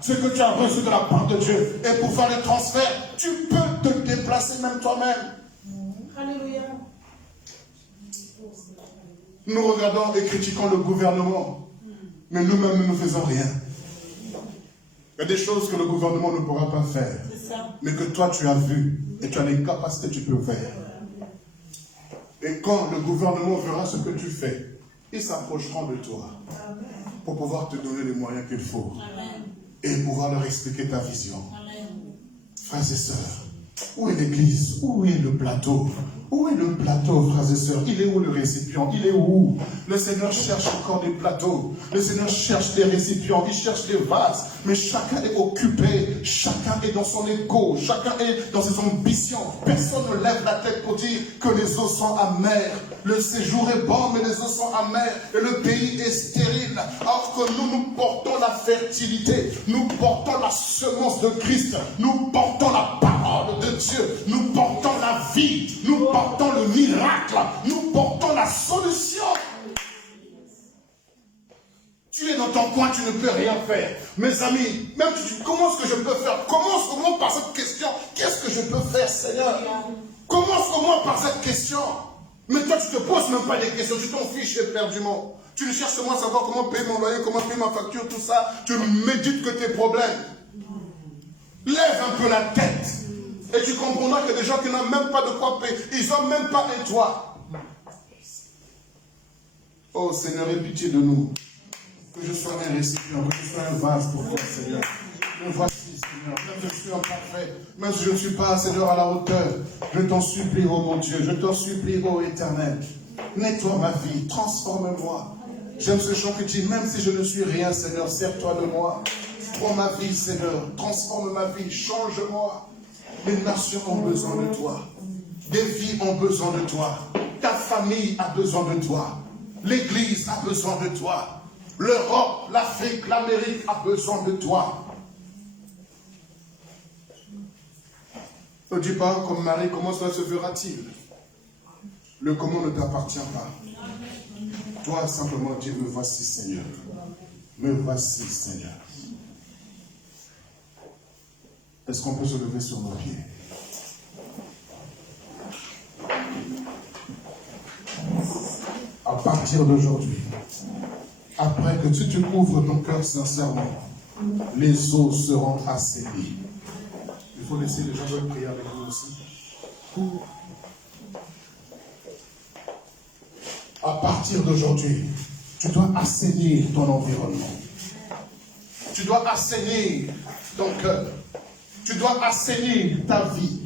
ce que tu as reçu de la part de Dieu. Et pour faire le transfert, tu peux te déplacer même toi-même. Alléluia. Nous regardons et critiquons le gouvernement, mais nous-mêmes, nous ne faisons rien. Il y a des choses que le gouvernement ne pourra pas faire, mais que toi, tu as vu et tu as les capacités, tu peux faire. Et quand le gouvernement verra ce que tu fais, ils s'approcheront de toi pour pouvoir te donner les moyens qu'il faut et pouvoir leur expliquer ta vision. Frères et sœurs, où est l'église? Où est le plateau? Où est le plateau, frères et sœurs? Il est où le récipient? Il est où? Le Seigneur cherche encore des plateaux. Le Seigneur cherche des récipients. Il cherche des vases. Mais chacun est occupé. Chacun est dans son égo. Chacun est dans ses ambitions. Personne ne lève la tête pour dire que les eaux sont amères. Le séjour est bon, mais les eaux sont amères. Et le pays est stérile. Alors que nous portons la fertilité. Nous portons la semence de Christ. Nous portons la parole de Dieu. Nous portons la vie. Nous portons le miracle. Nous portons la solution. Tu es dans ton coin, tu ne peux rien faire. Mes amis, même si tu commences, ce que je peux faire? Commence par cette question. Qu'est-ce que je peux faire, Seigneur? Commence au moins par cette question. Mais toi, tu ne te poses même pas des questions. Tu t'en fiches éperdument. Tu ne cherches seulement à savoir comment payer mon loyer, comment payer ma facture, tout ça. Tu médites que tes problèmes. Lève un peu la tête. Et tu comprendras que des gens qui n'ont même pas de quoi payer, ils n'ont même pas un toit. Oh Seigneur, aie pitié de nous. Que je sois un récipient, que je sois un vase pour toi, Seigneur. Me voici, Seigneur. Même si je suis imparfait, même si je ne suis pas, Seigneur, à la hauteur, je t'en supplie, oh mon Dieu, je t'en supplie, oh Éternel. Nettoie ma vie, transforme-moi. J'aime ce chant que tu dis, même si je ne suis rien, Seigneur, sers-toi de moi. Prends ma vie, Seigneur, transforme ma vie, change-moi. Les nations ont besoin de toi. Des vies ont besoin de toi. Ta famille a besoin de toi. L'Église a besoin de toi. L'Europe, l'Afrique, l'Amérique a besoin de toi. Ne dis pas comme Marie, comment cela se fera-t-il? Le comment ne t'appartient pas. Toi, simplement, dis, me voici, Seigneur. Me voici, Seigneur. Est-ce qu'on peut se lever sur nos pieds? À partir d'aujourd'hui, après que tu te ouvres ton cœur sincèrement, les eaux seront assainis. Il faut laisser les gens veulent prier avec nous aussi. À partir d'aujourd'hui, tu dois assainir ton environnement. Tu dois assainir ton cœur. Tu dois assainir ta vie.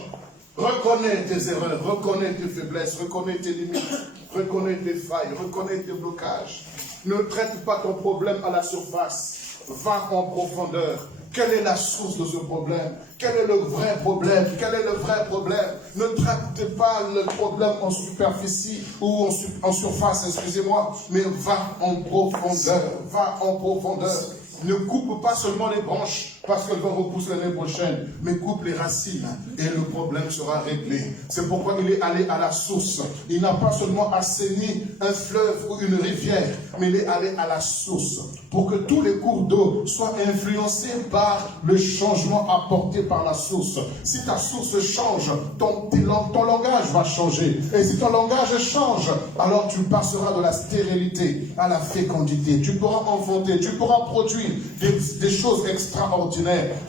Reconnais tes erreurs, reconnais tes faiblesses, reconnais tes limites, reconnais tes failles, reconnais tes blocages. Ne traite pas ton problème à la surface. Va en profondeur. Quelle est la source de ce problème? Quel est le vrai problème? Quel est le vrai problème? Ne traite pas le problème en superficie ou en surface, excusez-moi, mais va en profondeur. Va en profondeur. Ne coupe pas seulement les branches parce qu'elles vont repousser l'année prochaine, mais coupe les racines et le problème sera réglé. C'est pourquoi il est allé à la source. Il n'a pas seulement assaini un fleuve ou une rivière, mais il est allé à la source pour que tous les cours d'eau soient influencés par le changement apporté par la source. Si ta source change, ton langage va changer. Et si ton langage change, alors tu passeras de la stérilité à la fécondité. Tu pourras enfanter, tu pourras produire des choses extraordinaires.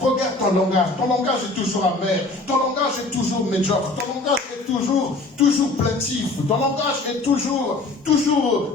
Regarde ton langage. Ton langage est toujours amer. Ton langage est toujours médiocre. Ton langage est toujours plaintif. Ton langage est toujours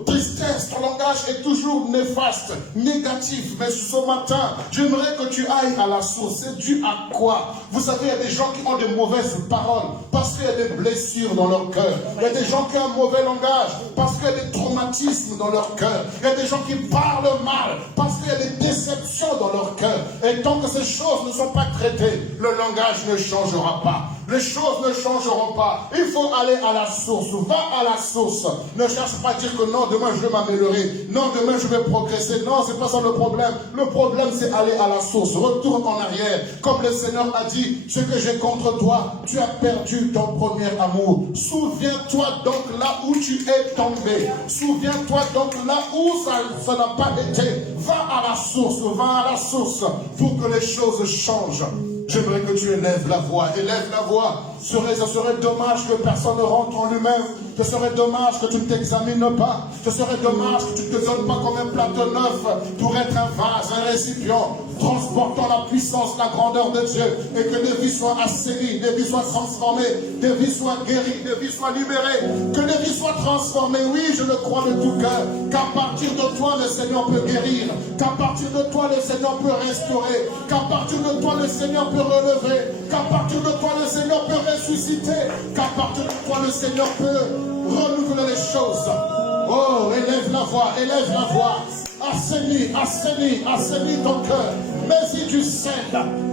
tristesse. Ton langage est toujours néfaste, négatif. Mais ce matin, j'aimerais que tu ailles à la source. C'est dû à quoi? Vous savez, il y a des gens qui ont de mauvaises paroles parce qu'il y a des blessures dans leur cœur. Il y a des gens qui ont un mauvais langage parce qu'il y a des traumatismes dans leur cœur. Il y a des gens qui parlent mal parce qu'il y a des déceptions dans leur cœur. Et tant que ces choses ne sont pas traitées, le langage ne changera pas. Les choses ne changeront pas. Il faut aller à la source. Va à la source. Ne cherche pas à dire que non, demain je vais m'améliorer. Non, demain je vais progresser. Non, c'est pas ça le problème. Le problème, c'est aller à la source. Retourne en arrière. Comme le Seigneur a dit, ce que j'ai contre toi, tu as perdu ton premier amour. Souviens-toi donc là où tu es tombé. Souviens-toi donc là où ça n'a pas été. Va à la source. Va à la source pour que les choses changent. J'aimerais que tu élèves la voix. Élève la voix. Ce serait dommage que personne ne rentre en lui-même. Ce serait dommage que tu ne t'examines pas. Ce serait dommage que tu ne te donnes pas comme un plateau neuf pour être un vase, un récipient, transportant la puissance, la grandeur de Dieu. Et que les vies soient assainies, les vies soient transformées, des vies soient guéries, des vies soient libérées. Que les vies soient transformées. Oui, je le crois de tout cœur. Qu'à partir de toi, le Seigneur peut guérir. Qu'à partir de toi, le Seigneur peut restaurer. Qu'à partir de toi, le Seigneur peut relever. Qu'à partir de toi, le Seigneur peut ressusciter. Qu'à partir de toi, le Seigneur peut renouveler les choses. Oh, élève la voix, élève la voix. Assainis, assainis, assainis ton cœur. Mets-y du sel,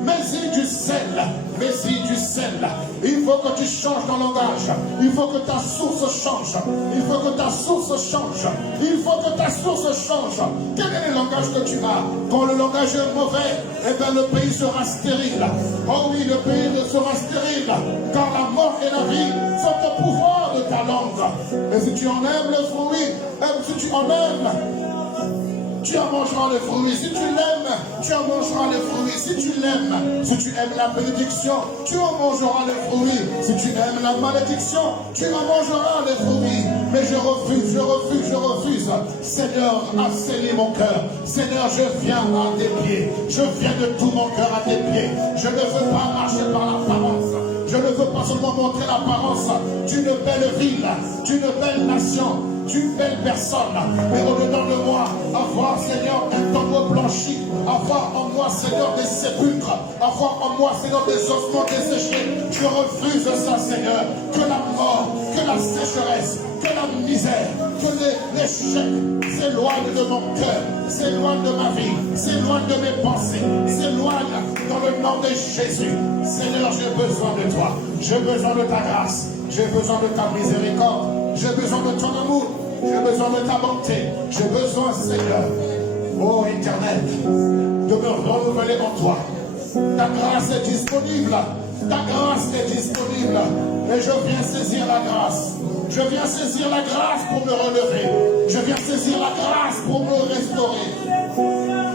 mets-y du sel, mets-y du sel. Il faut que tu changes ton langage. Il faut que ta source change. Il faut que ta source change. Il faut que ta source change. Quel est le langage que tu as? Quand le langage est mauvais, eh bien le pays sera stérile. Oh oui, le pays sera stérile. Car la mort et la vie sont au pouvoir de ta langue. Et si tu en aimes le fruit, si tu en aimes, tu en mangeras les fruits. Si tu l'aimes, tu en mangeras les fruits. Si tu l'aimes, si tu aimes la bénédiction, tu en mangeras les fruits. Si tu aimes la malédiction, tu en mangeras les fruits. Mais je refuse, je refuse, je refuse. Seigneur, assainis mon cœur. Seigneur, je viens à tes pieds. Je viens de tout mon cœur à tes pieds. Je ne veux pas marcher par l'apparence. Je ne veux pas seulement montrer l'apparence d'une belle ville, d'une belle nation, d'une belle personne, mais au-dedans de moi, avoir, Seigneur, un tombeau blanchi, avoir en moi, Seigneur, des sépulcres, avoir en moi, Seigneur, des ossements desséchés. Je refuse ça, Seigneur, que la mort, que la sécheresse, que la misère, que l'échec s'éloigne de mon cœur, s'éloigne de ma vie, s'éloigne de mes pensées, s'éloigne dans le nom de Jésus. Seigneur, j'ai besoin de toi, j'ai besoin de ta grâce, j'ai besoin de ta miséricorde, j'ai besoin de ton amour, j'ai besoin de ta bonté, j'ai besoin, Seigneur, ô Éternel, de me renouveler en toi. Ta grâce est disponible, ta grâce est disponible, et je viens saisir la grâce. Je viens saisir la grâce pour me relever. Je viens saisir la grâce pour me restaurer.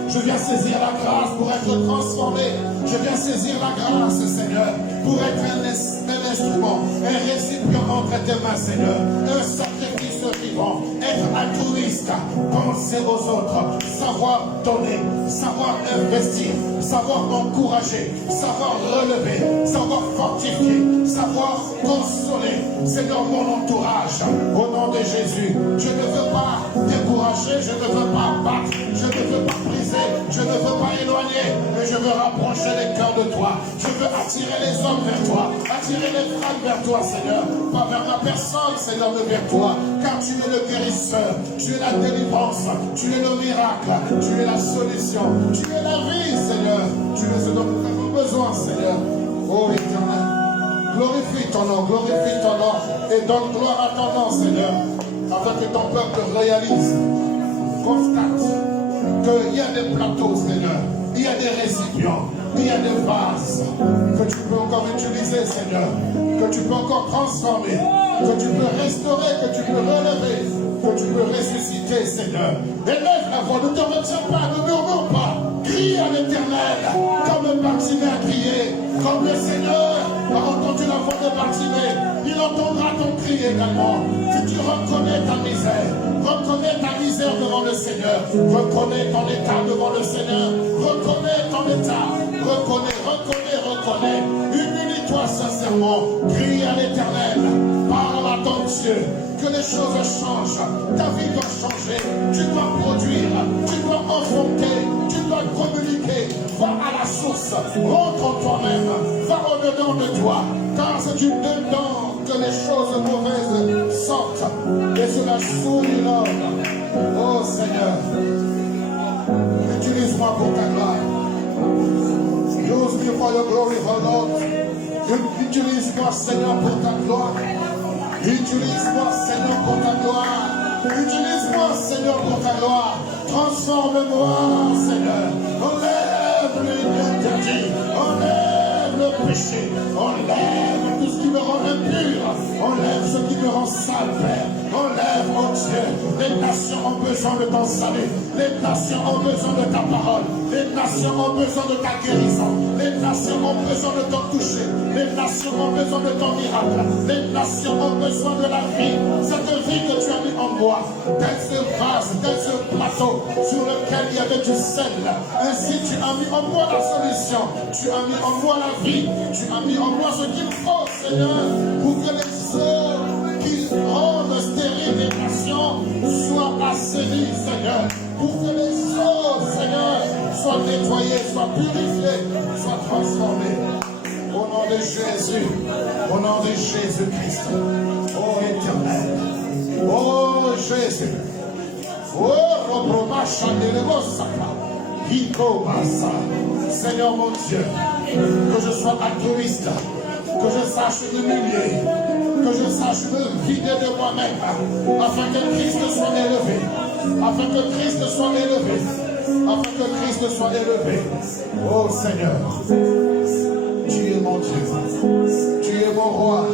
Je viens saisir la grâce pour être transformé. Je viens saisir la grâce, Seigneur, pour être un instrument, un récipient entre tes mains, Seigneur. Un sacrifice vivant, être altruiste, penser aux autres, savoir donner, savoir investir, savoir encourager, savoir relever, savoir fortifier, savoir consoler. Seigneur, mon entourage, au nom de Jésus, je ne veux pas décourager, je ne veux pas battre, je ne veux pas briser, je ne veux pas éloigner, mais je veux rapprocher les cœurs de toi. Je veux attirer les hommes vers toi, attirer les femmes vers toi, Seigneur. Pas vers ma personne, Seigneur, mais vers toi, car tu es le guérisseur, tu es la délivrance, tu es le miracle, tu es la solution, tu es la vie, Seigneur. Tu es ce dont nous avons besoin, Seigneur. Oh Éternel, glorifie ton nom et donne gloire à ton nom, Seigneur, afin que ton peuple réalise, constate qu'il y a des plateaux, Seigneur, il y a des récipients, il y a des vases que tu peux encore utiliser, Seigneur, que tu peux encore transformer, que tu peux restaurer, que tu peux relever, que tu peux ressusciter, Seigneur. Élève la voix, ne te retiens pas, ne murmure pas, crie à l'Éternel, comme Bartimée a crié, comme le Seigneur a entendu la voix de Bartimée, il entendra ton cri également. Si tu reconnais ta misère devant le Seigneur, reconnais ton état devant le Seigneur, reconnais ton état, reconnais, humilie-toi sincèrement, crie à l'Éternel, parle à ton Dieu, que les choses changent, ta vie doit changer, tu dois produire, tu dois enfanter, tu dois communiquer, va à la source, rentre en toi-même, va au-dedans de toi, car c'est du dedans que les choses mauvaises sortent, et cela souille l'homme. Oh Seigneur, utilise-moi pour ta gloire. Use me for your glory, oh Lord. Utilise-moi, Seigneur, pour ta gloire. Utilise-moi, Seigneur, pour ta gloire. Utilise-moi, Seigneur, pour ta gloire. Transforme-moi, Seigneur. Enlève l'interdit. Enlève le péché. Enlève tout ce qui me rend impur. Enlève ce qui me rend sale, Père. Enlève, oh Dieu. Les nations ont besoin de ton salut. Les nations ont besoin de ta parole. Les nations ont besoin de ta guérison. Les nations ont besoin de ton toucher. Les nations ont besoin de ton miracle. Les nations ont besoin de la vie. Cette vie que tu as mis en moi, tel ce vase, tel ce plateau sur lequel il y avait du sel. Ainsi tu as mis en moi la solution. Tu as mis en moi la vie. Tu as mis en moi ce qu'il faut, Seigneur, pour que les eaux qui rendent stériles les nations soient assainies, Seigneur. Pour que les eaux, Seigneur, soient nettoyées, soient purifiées, soient transformées. Au nom de Jésus, au nom de Jésus-Christ. Oh Éternel, oh Jésus, oh Robroma Chandelebosaka, Hikobasa. Seigneur mon Dieu, que je sois altruiste, que je sache m'humilier, que je sache me vider de moi-même, afin que Christ soit élevé, afin que Christ soit élevé, afin que Christ soit élevé. Oh Seigneur, tu es mon Dieu, tu es mon roi,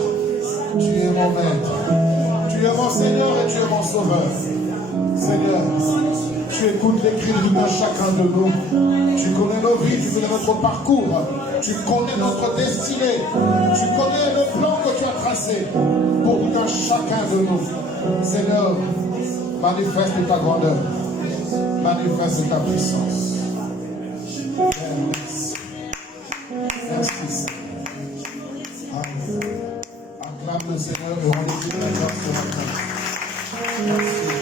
tu es mon maître, tu es mon Seigneur et tu es mon sauveur. Seigneur, tu écoutes les cris de chacun de nous. Tu connais nos vies, tu connais notre parcours, tu connais notre destinée, tu connais le plan que tu as tracé pour chacun de nous. Seigneur, manifeste ta grandeur, manifeste ta puissance. Merci. Merci, Seigneur. Amen. Acclame le Seigneur et rendez-lui la grâce de la grâce. Merci.